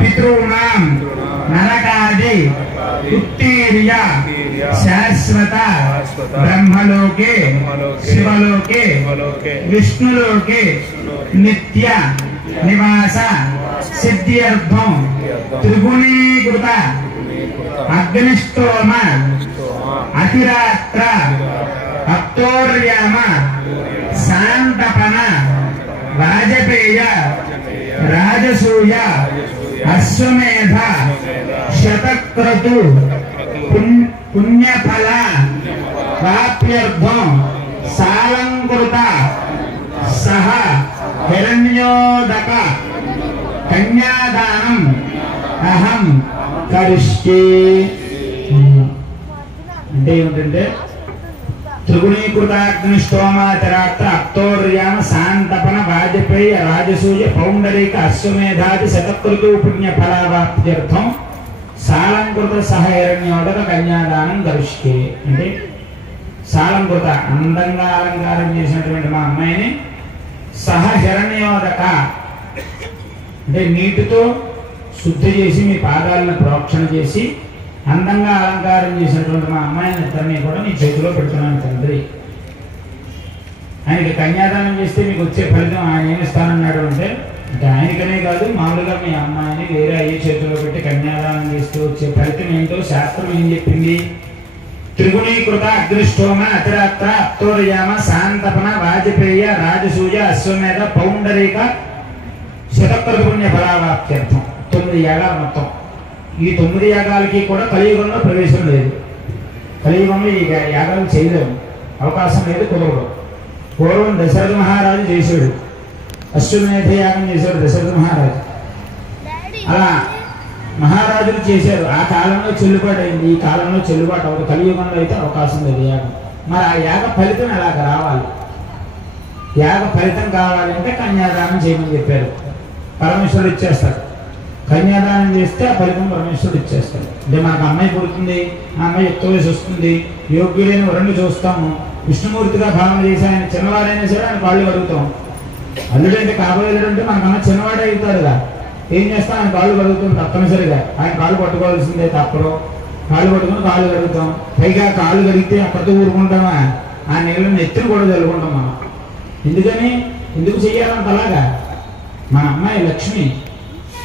పితॄణాం నరకాది ఉత్తీర్య శాశ్వత బ్రహ్మలోకే శివలోకే విష్ణులోకే నిత్య నివాస సిద్ధ్యర్థం త్రిగుణీకృత అగ్నిష్టోమ అతిరాత్ర అప్తోర్యామ శాంతపన వాజపేయ రాజసూయ అశ్వమేధ శతక్రతు పుణ్యఫల ప్రాప్త్యర్థం సాలంకృత సహ హిరణ్యోదక కన్యాదానం అహం కరిష్యే. అంటే ఏమిటంటే త్రిగుణీకృతాగ్నిష్టోమాచరాత్ర అప్తోర్యామ శాంతపన వాజపేయ రాజసూయ పౌండరీక అశ్వమేధాది శతకృతు పుణ్య ఫలావాప్త్యర్థం సాలంకృత సహైరణ్యోదక కన్యాదానం కరిష్యే. అంటే సాలంకృత అందంగా అలంకారం చేసినటువంటి మా అమ్మాయిని సహహిరణ్యోదక అంటే నీటితో శుద్ధి చేసి మీ పాదాలను ప్రోక్షణ చేసి అందంగా అలంకారం చేసినటువంటి మా అమ్మాయిని ఇద్దరిని కూడా నీ చేతిలో పెడుతున్నాను తండ్రి. ఆయనకి కన్యాదానం చేస్తే మీకు వచ్చే ఫలితం ఆయన ఏమిస్తానన్నాడు అంటే ఆయనకనే కాదు మామూలుగా మీ అమ్మాయిని వేరే అయ్యే చేతిలో పెట్టి కన్యాదానం చేస్తూ వచ్చే ఫలితం ఏంటో శాస్త్రం ఏం చెప్పింది. త్రిగుణీకృత అగ్నిష్టోమ అతిరాత్ర అప్తోర్యామ శాంతపన వాజపేయ రాజసూయ అశ్వమేధ పౌండరీక శతకృత పుణ్య ఫలావాప్త్యర్థం 9 యాగాలు మొత్తం. ఈ 9 యాగాలకి కూడా కలియుగంలో ప్రవేశం లేదు. కలియుగంలో ఈ యాగాలు చేయలేము, అవకాశం లేదు, కుదరదు. పూర్వం దశరథ మహారాజు చేశాడు, అశ్వమేధ యాగం చేశాడు దశరథ మహారాజు. అలా మహారాజులు చేశారు. ఆ కాలంలో చెల్లుబాటు అయింది, ఈ కాలంలో చెల్లుబాటు అవ్వదు. కలియుగంలో అయితే అవకాశం లేదు యాగం. మరి ఆ యాగ ఫలితం ఎలాగ రావాలి? యాగ ఫలితం కావాలంటే కన్యాదానం చేయమని చెప్పారు. పరమేశ్వరుడు ఇచ్చేస్తాడు. కన్యాదానం చేస్తే ఆ ఫలితం పరమేశ్వరుడు ఇచ్చేస్తాడు. అంటే మనకు అమ్మాయి పుడుతుంది, ఆ అమ్మాయి యుక్త వయసు వస్తుంది, యోగ్యులైన వరుణ్ణి చూస్తాము, విష్ణుమూర్తిగా భావన చేసి ఆయన చిన్నవాడైనా సరే ఆయన కాళ్ళు కడుగుతాం. అల్లుడంటే కాబోయేదంటే మనకన్నా చిన్నవాడే అవుతాడుగా, ఏం చేస్తాం ఆయన కాళ్ళు కడుగుతాం తప్పనిసరిగా. ఆయన కాళ్ళు పట్టుకోవాల్సిందే తప్పదు. కాళ్ళు పట్టుకుని కాళ్ళు కడుగుతాం. పైగా కాళ్ళు కడిగితే అక్కడితో ఊరుకుంటామా? ఆ నీళ్ళని ఎత్తుని కూడా చల్లుకుంటాం మనం. ఎందుకని ఎందుకు చెయ్యాలంత అలాగా? మన అమ్మాయి లక్ష్మి,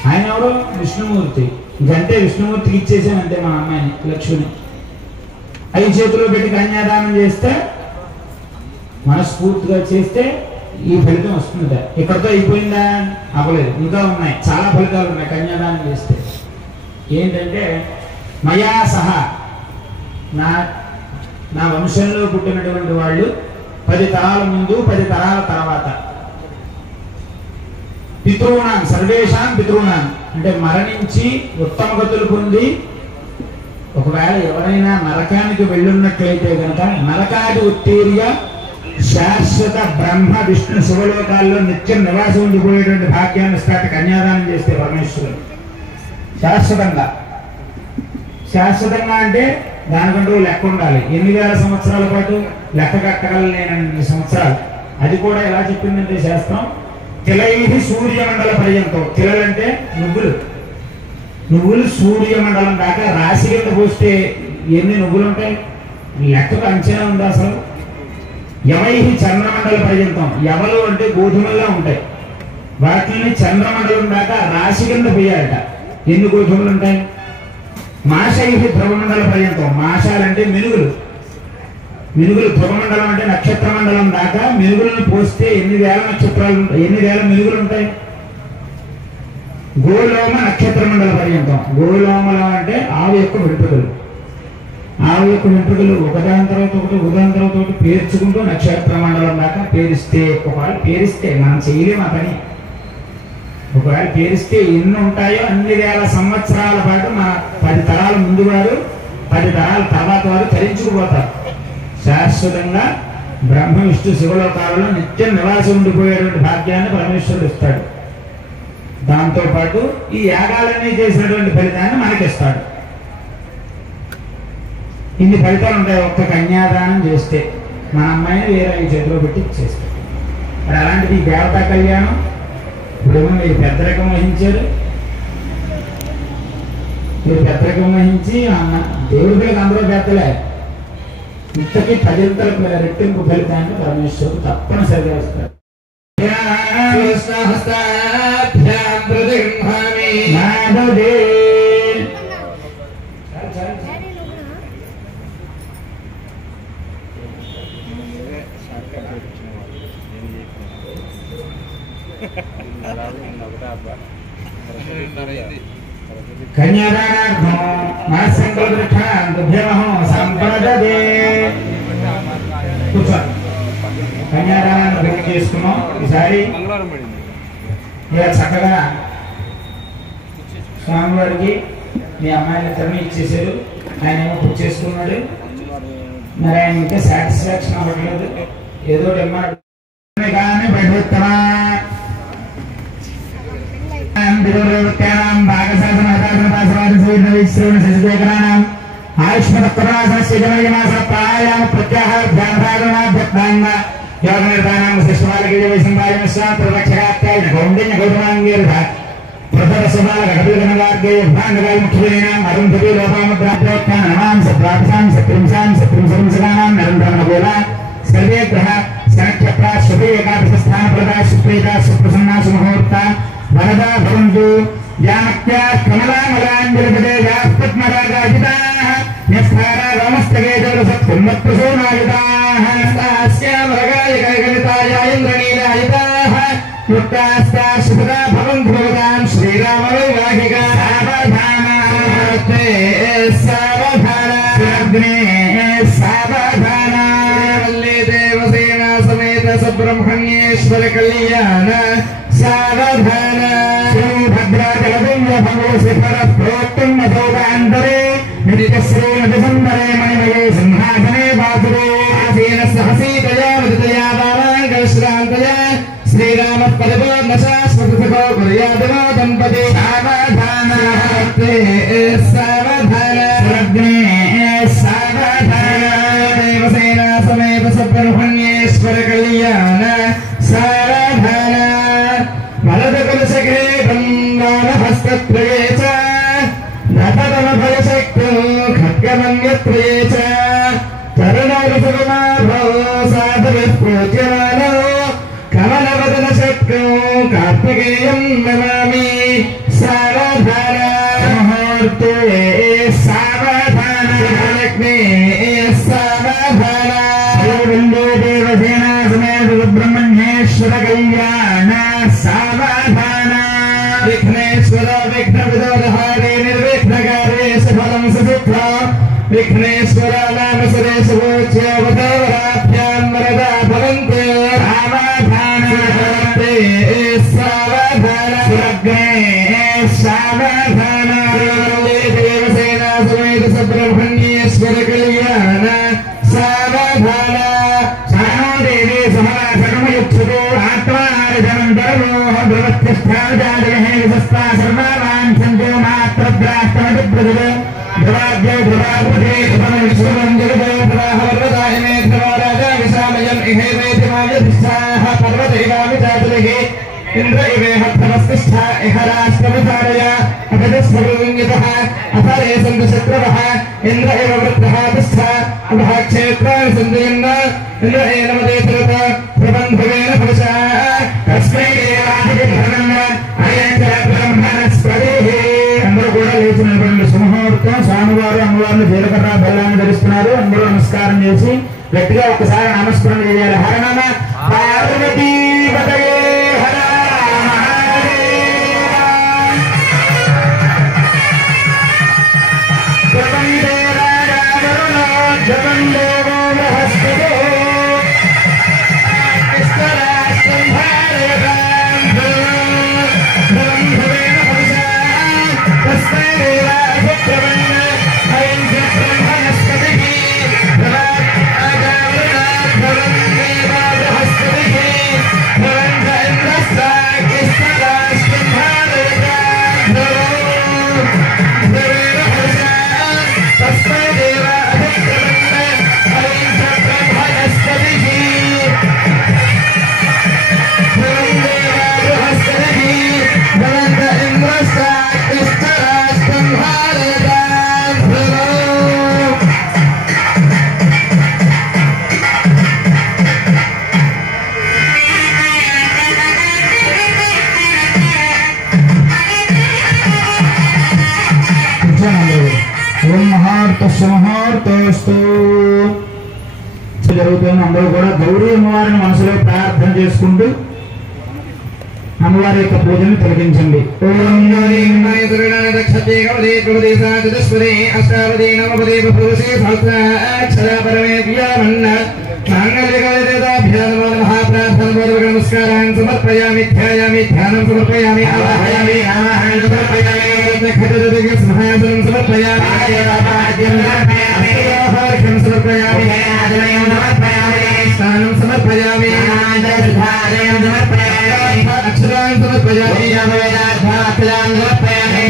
ఆయన ఎవరు? విష్ణుమూర్తి. ఇంకంటే విష్ణుమూర్తికి ఇచ్చేసామంటే మన అమ్మాయిని లక్ష్మిని 5 చేతుల్లో పెట్టి కన్యాదానం చేస్తే, మనస్ఫూర్తిగా చేస్తే ఈ ఫలితం వస్తుందా? ఇక్కడితో అయిపోయిందా? అవ్వలేదు, ఇంకా ఉన్నాయి, చాలా ఫలితాలు ఉన్నాయి కన్యాదానం చేస్తే. ఏంటంటే మయా సహా నా వంశంలో పుట్టినటువంటి వాళ్ళు 10 తరాల ముందు 10 తరాల తర్వాత పితృణాం సర్వేషాం పితృణాం అంటే మరణించి ఉత్తమ గతులు పొంది ఒకవేళ ఎవరైనా నరకానికి వెళ్ళున్నట్లయితే కనుక నరకాది ఉత్తీర్య శాశ్వత బ్రహ్మ విష్ణు శివలోకాల్లో నిత్యం నివాసం ఉండిపోయేటువంటి భాగ్యాన్ని ఇస్తాడు కన్యాదానం చేస్తే పరమేశ్వరుడు. శాశ్వతంగా అంటే దానికంటూ లెక్క ఉండాలి. 8,000 సంవత్సరాల పాటు లెక్క కట్టగలనేనన్ని సంవత్సరాలు. అది కూడా ఎలా చెప్పిందంటే శాస్త్రం, తిలైహి సూర్యమండల పర్యంతం. తిలలంటే నువ్వులు సూర్యమండలం దాకా రాశి కింద పోస్తే ఎన్ని నువ్వులు ఉంటాయి? లెక్కకు అంచనా ఉందా అసలు? యవైహి చంద్రమండల పర్యంతం. యవలు అంటే గోధుమల్లా ఉంటాయి, వాటిని చంద్రమండలం దాకా రాశి కింద పోయాలట. ఎన్ని గోధుమలు ఉంటాయి? మాషైహి ధ్రువమండల పర్యంతం. మాషాలంటే మినుగులు, మినుగులు ధ్రువమండలం అంటే నక్షత్ర మండలం దాకా మినుగులను పోస్తే ఎన్ని వేల మినుగులు ఉంటాయి. గోలోమ నక్షత్ర మండల పర్యంతం. గోలోమలం అంటే ఆవు యొక్క వెంట్రుకలు. ఆవు యొక్క వెంట్రుకలు ఒకదాని తర్వాత ఒకటి పేర్చుకుంటూ నక్షత్ర మండలం దాకా పేరిస్తే, ఒకవేళ పేరిస్తే మనం చేయలేము ఆ పని. ఒకవేళ పేరిస్తే ఎన్ని ఉంటాయో అన్ని వేల సంవత్సరాల పాటు మన 10 తరాల ముందు వారు 10 తరాల తర్వాత వారు తరించుకుపోతారు. శాశ్వతంగా బ్రహ్మ విష్ణు శివలోకాలలో నిత్యం నివాసం ఉండిపోయేటువంటి భాగ్యాన్ని పరమేశ్వరుడు ఇస్తాడు. దాంతోపాటు ఈ యాగాలన్నీ చేసినటువంటి ఫలితాన్ని మనకిస్తాడు. ఇన్ని ఫలితాలు ఉంటాయి ఒక్క కన్యాదానం చేస్తే. మన అమ్మాయిని వేరే ఈ చేతిలో పెట్టి చేస్తాడు. మరి అలాంటిది ఈ దేవతా కళ్యాణం ఇప్పుడేమో మీరు పెద్ద రకం వహించారు. మీరు పెద్ద రకం వహించి దేవుడి పిల్లకి అందరూ పెద్దలే. ఇంతకీ 10 రెట్టింపు ఫలితాన్ని పరమేశ్వరుడు తప్పనిసరిగా ఇస్తాడు. కన్యాదానార్థం కన్యాదానాన్ని చేసుకున్నాం. ఈసారి ఇలా చక్కగా స్వామివారికి మీ అమ్మాయిని ఇచ్చేసారు. ఆయన ఏమో పూజ చేసుకున్నాడు. మరి ఆయన ఇంకా సాటిస్ఫాక్షన్ అవ్వట్లేదు. ఏదో డిమాండ్ కానీ బయటమా सर्वे ग्रह शनक्षेत्र शुभे एकादश स्थान प्रदा सुप्रीता सुप्रसन्ना सुमुहूर्त वरदा भवन्तु यामक्या कमलामलाञ्जलिपदे यापद्मरागाजिताः यस्थारा रामस्तगे जलसत्कुम्भप्रसूनायुताः स्यामरगाय कैकलिताय इन्द्रनीलायुताः युक्तास्ता सुभदा भवन्तु भवतां श्रीरामवैवाहिका सावधानास्ते सावधाना अग्ने सावधाना वल्ले देवसेना समेत सुब्रह्मण्येश्वर कल्याण सावधान भद्राचलपुण्य भगवशिखर प्रोक्तुं नभोगान्तरे नित्यश्रीनदिसुन्दरे मणिमये सिंहासने बासुरे आसीन सहसीतया विदितया वामाङ्गश्रान्तया श्रीरामः परिपूर्णशाश्वतसखो कुर्यादिनो दम्पती सावधान सावधान अग्ने सावधान देवसेना समेत सुब्रह्मण्येश्वर कल्याण सावधान वरदकुलशेखरं वामहस्तत्रये च नततमफलशक्तो खड्गमन्यत्रये च तरुणवृषभमाभो साधुः पूज्यमानो कमलवदनशक्तो कार्तिकेयं नमामि सावधान मुहूर्ते सावधान लग्ने सावधान वन्दे देवसेना समेत सुब्रह्मण्येश्वर कल्याण सावधान विघ्नेश्वर विघ्नविदोदहारे निर्विघ्नकारे सफलं सुसिद्धा विघ्नेश्वर नाम सुरेशवोच्यवतावराभ्यां वरदा भवन्तु सावधान सावधान अग्ने सावधान देवसेना समेत सुब्रह्मण्येश्वर कल्याण सावधान सानो देवी समरासकमयुत्सुतो आत्मार्जनन्तरो ध्रुवत्यस्थाजाजहे विशस्ता सर्वान् सन्तो मात्रद्राष्टमतिप्रजो ध्रुवाद्यो ध्रुवाद्पदे ध्रुवं जगदो ध्रुवाहवर्वदायमे ध्रुवो राजा विशामयम् इहेवेतिमायधिष्ठाः पर्वदैवामितातुलिः इंद्र इवेह धनस्तिष्ठा इह राष्ट्रविधारय अभिदस्वरुङ्गितः अथरे सन्तु शत्रवः इंद्र इव वृद्धः तिष्ठा अभः क्षेत्राणि सन्तु इंद्र एनमदे तुरत प्रबन्धवेन पुरुषः तस्मै देवाधिपतिर्नमः अयञ्च ब्रह्मणस्पतिः అందరూ కూడా లేచి నిలబడండి. సుముహూర్తం స్వామివారు అమ్మవారిని జీలకర్ర బెల్లాన్ని ధరిస్తున్నారు. అందరూ నమస్కారం చేసి గట్టిగా ఒకసారి నామస్మరణ చేయాలి. హర నమ పార్వతీ పతయే హర మహాదేవ. జపం దేవాయ వరుణో జపం దేవో బృహస్పతిః విస్తరాశ్రం భారతాం భవం భవేన పురుషా తస్మై దేవాయ శుక్రవన్న అయం శుక్రం వనస్పతిః జరుగుతుంది. అందరూ కూడా గౌరీ అమ్మవారిని మనసులో ప్రార్థన చేసుకుంటూ అమ్మవారి యొక్క పూజను తొలగించండి. నమస్కారాన్ని సమర్పయామి ధ్యాయామి ధ్యానం సమర్పయామి ఆవాహయామి ఆవాహనం సమర్పయామి సింహాసనం సమర్పయామి సమర్పయామి స్నానం సమర్పయామి అక్షరాన్ని సమర్పయామి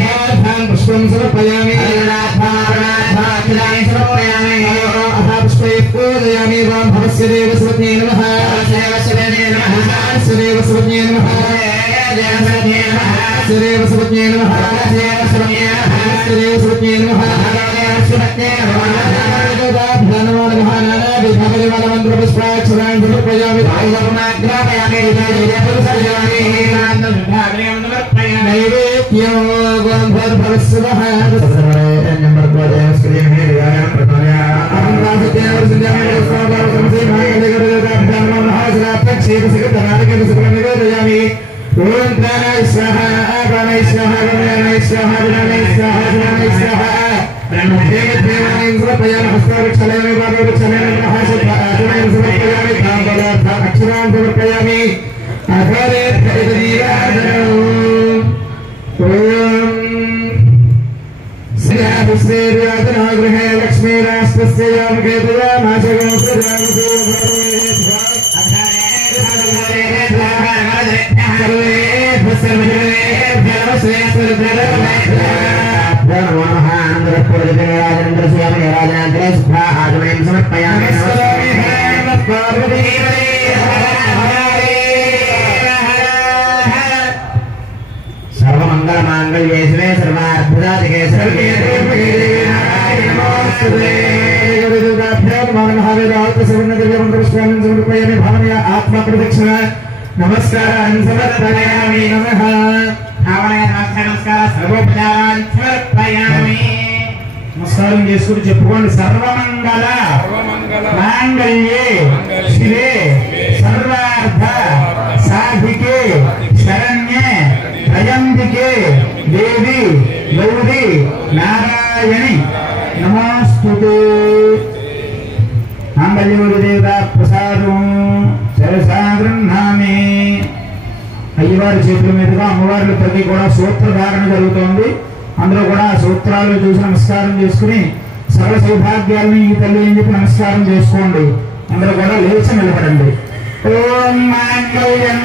పుష్పం సమర్పయామి పుష్పై పూజయామి భవస్య దేవస్వత్యై నమః దేవస్వత్యై నమః దేవస్వత్యై నమః దేవస్వత్యై నమః गृहे लक्ष्मी राष्ट्रस्य सर्वमंगल मांगल्ये शिवे सर्वार्थसाधिके आत्मा प्रदक्षिण नमस्कार समर्पयामि नमः नमस्कार सर्वोपचारान् समर्पयामि नमस्कार చేసుకుని చెప్పుకోండి సర్వమంగళ మాంగళ్యే శివే సర్వార్థ సాధికే శరణ్యే త్రయంబికే దేవి గౌరీ నారాయణి నమోస్తుతే. మాంగళ్యదేవతా ప్రసాదం శరసాగృహామి. అయ్యవారి చేతుల మీదుగా అమ్మవారి ప్రతి కూడా సూత్రధారణ జరుగుతోంది. అందరూ కూడా సూత్రాలు చూసి నమస్కారం చేసుకుని సకల సౌభాగ్యాలని ఈ తల్లి అని చెప్పి నమస్కారం చేసుకోండి. అందరూ కూడా లేచి నిలబడండి. ఓం మాంగళ్యం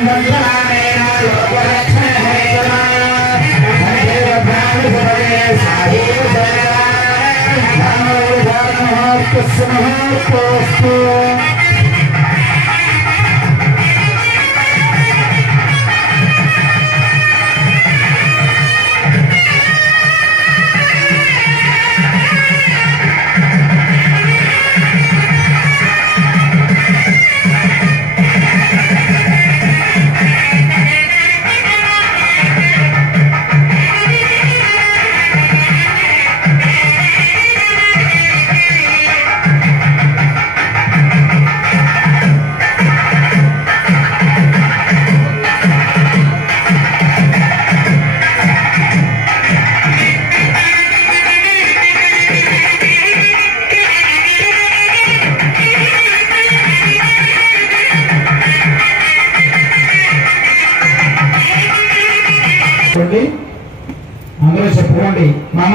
అందరూ చెప్పుకోండి. మమ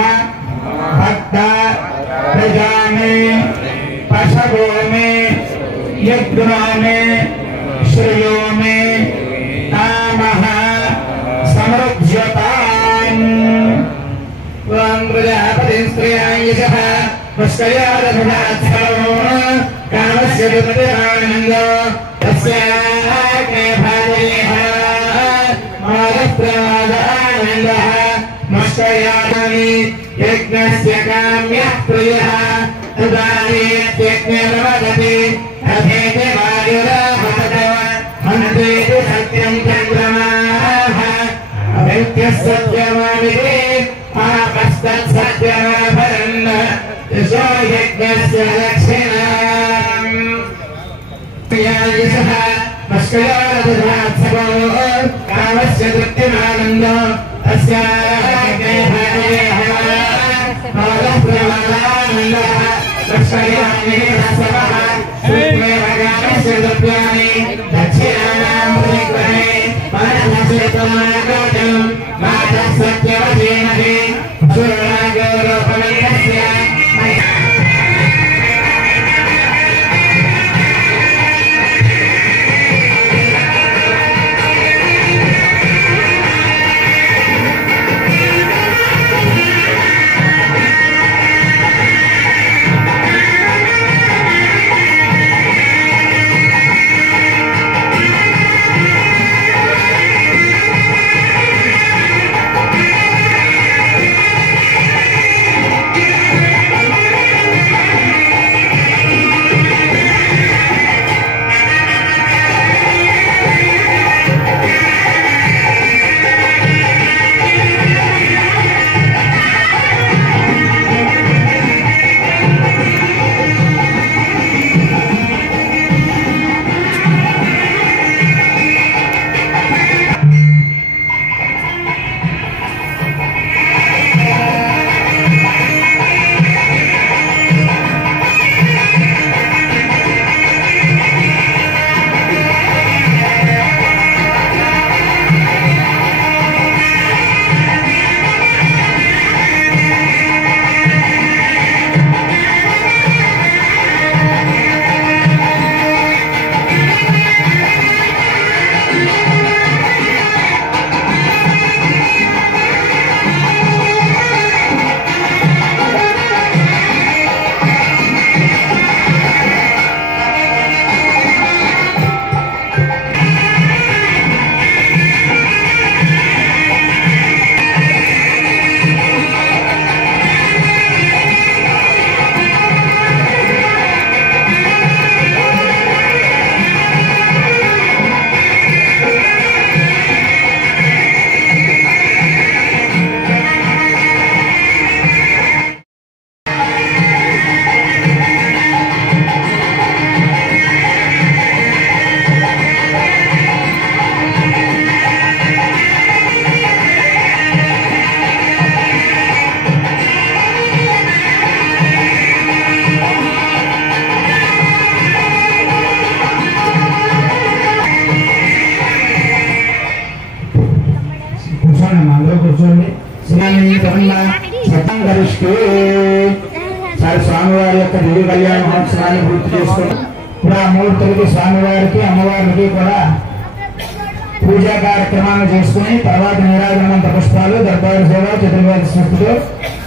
భక్త ప్రజామే పశవో మే యజ్ఞో మే శ్రేయో మే నామః సమృజ్యతాన్. వం ప్రజాపతిం శ్రేయాయసః పుష్కయాదధాత్సవో కామస్య విపతిరానందో తస్యాగ్నే భాజయేహ మాదప్రమాదానందః ముష్కయామి యజ్ఞస్య కామ్యః ప్రియః తదానీత్యజ్ఞర్వదతి తథేతి వాయురాహతః హంతేతి సత్యం చంద్రమాః అవేత్యసత్యమావిదే ఆపస్తత్సత్యమాభరన్ యశో యజ్ఞస్య దక్షిణాం. ప్రియాయసః పుష్కయాదధాత్సవో కామస్య తృప్తిమానందో తస్యాగ్నే భాజయేహ మాదప్రమాదానందః పుష్కయామి రసవః సుత్వేవ కామస్య ద్రవ్యాణి దక్షిణాం ప్రతిగ్రహే మనః మాతః సత్యవచేనహి సురాగౌరవపమన్యస్య స్వామివారి యొక్క దివ్య కళ్యాణ మహోత్సవాన్ని పూర్తి చేసుకుని ఇప్పుడు ఆ మూర్తులకి స్వామివారికి అమ్మవారికి కూడా పూజా కార్యక్రమాన్ని చేసుకుని తర్వాత నీరాజనంత పుష్పాలు దర్బారు సేవ చతుర్వేద స్మృతితో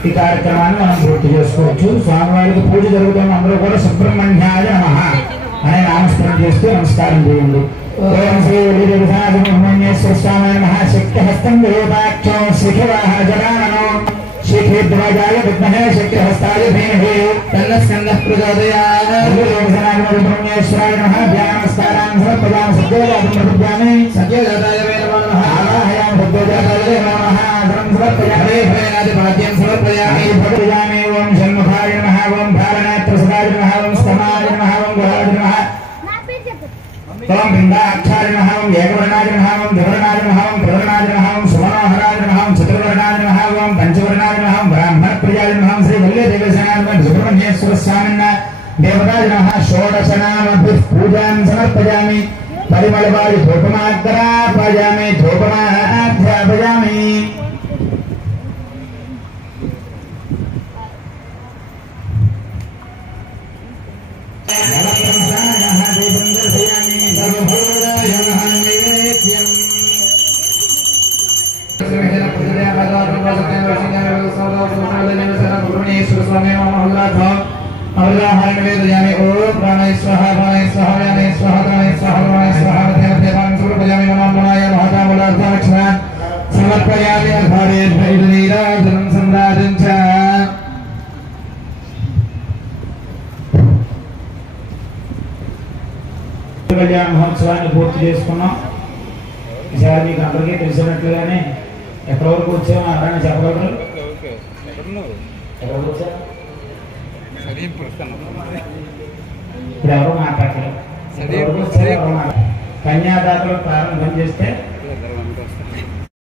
ఈ కార్యక్రమాన్ని మనం పూర్తి చేసుకోవచ్చు. స్వామివారికి పూజ జరుగుతున్న అందరూ కూడా సుబ్రహ్మణ్యాయ నమః అనే నామస్మరణ చేస్తూ నమస్కారం చేయండి. ఓం శ్రీ సుబ్రహ్మణ్యేశ్వర స్వామి నమః. శక్తిహస్తం విరూపాక్షం శిఖివాహనజనాననో శిఖిద్వాజాయ విద్మహే శక్తిహస్తాయ ధీమహి తన్నః స్కందః ప్రచోదయాత్. ఓం సుబ్రహ్మణ్యేశ్వరాయ నమః. ధ్యానమస్కారాన్ సమర్పయామి. సద్యోజాతం ప్రతిజ్ఞామి. సద్యోజాతాయ నమః. ఆవాహయామి. సద్యోజాతాయ నమః. ధనం సమర్పయామి. భయనాదిపాద్యం సమర్పయామి. భగవయామి. ఓం షణ్ముఖాయ నమః. ఓం భారనేత్రసదాయ నమః. ఓం స్తమాయ నమః. ఓం గుహాయ నమః. ఓం బిందాక్షాయ నమః. ఓం ఏకవర్ణాయ నమః. ఓం ద్వివర్ణాయ నమః. ఓం త్రివర్ణాయ నమః. ఓం సుమనోహరాయ నమః. ఓం చతుర్వర్ణాయ నమః. ఓం పంచవర్ణాయ నమః. ఓం బ్రాహ్మణప్రియాయ నమః. శ్రీ వల్లి దేవసేనాధిపతి సుబ్రహ్మణ్యేశ్వర స్వామిన్న దేవతాయ నమః. షోడశనామభిః పూజాం సమర్పయామి. పరిమళవాయు ధూపమాగ్రాపయామి. ధూపమాధ్యాపయామి. సమర్పయామి నీరాజనం సంరాజంచ కళ్యాణ మహోత్సవాన్ని పూర్తి చేసుకున్నాం. ఈసారి మీకు అందరికీ తెలిసినట్లుగానే ఎక్కడి వరకు వచ్చామో అలానే చెప్పగలరు. ఎక్కడికి వచ్చా ఇప్పుడు ఎవరు మాట్లాడలేదు. కన్యాదాతలు ప్రారంభం చేస్తే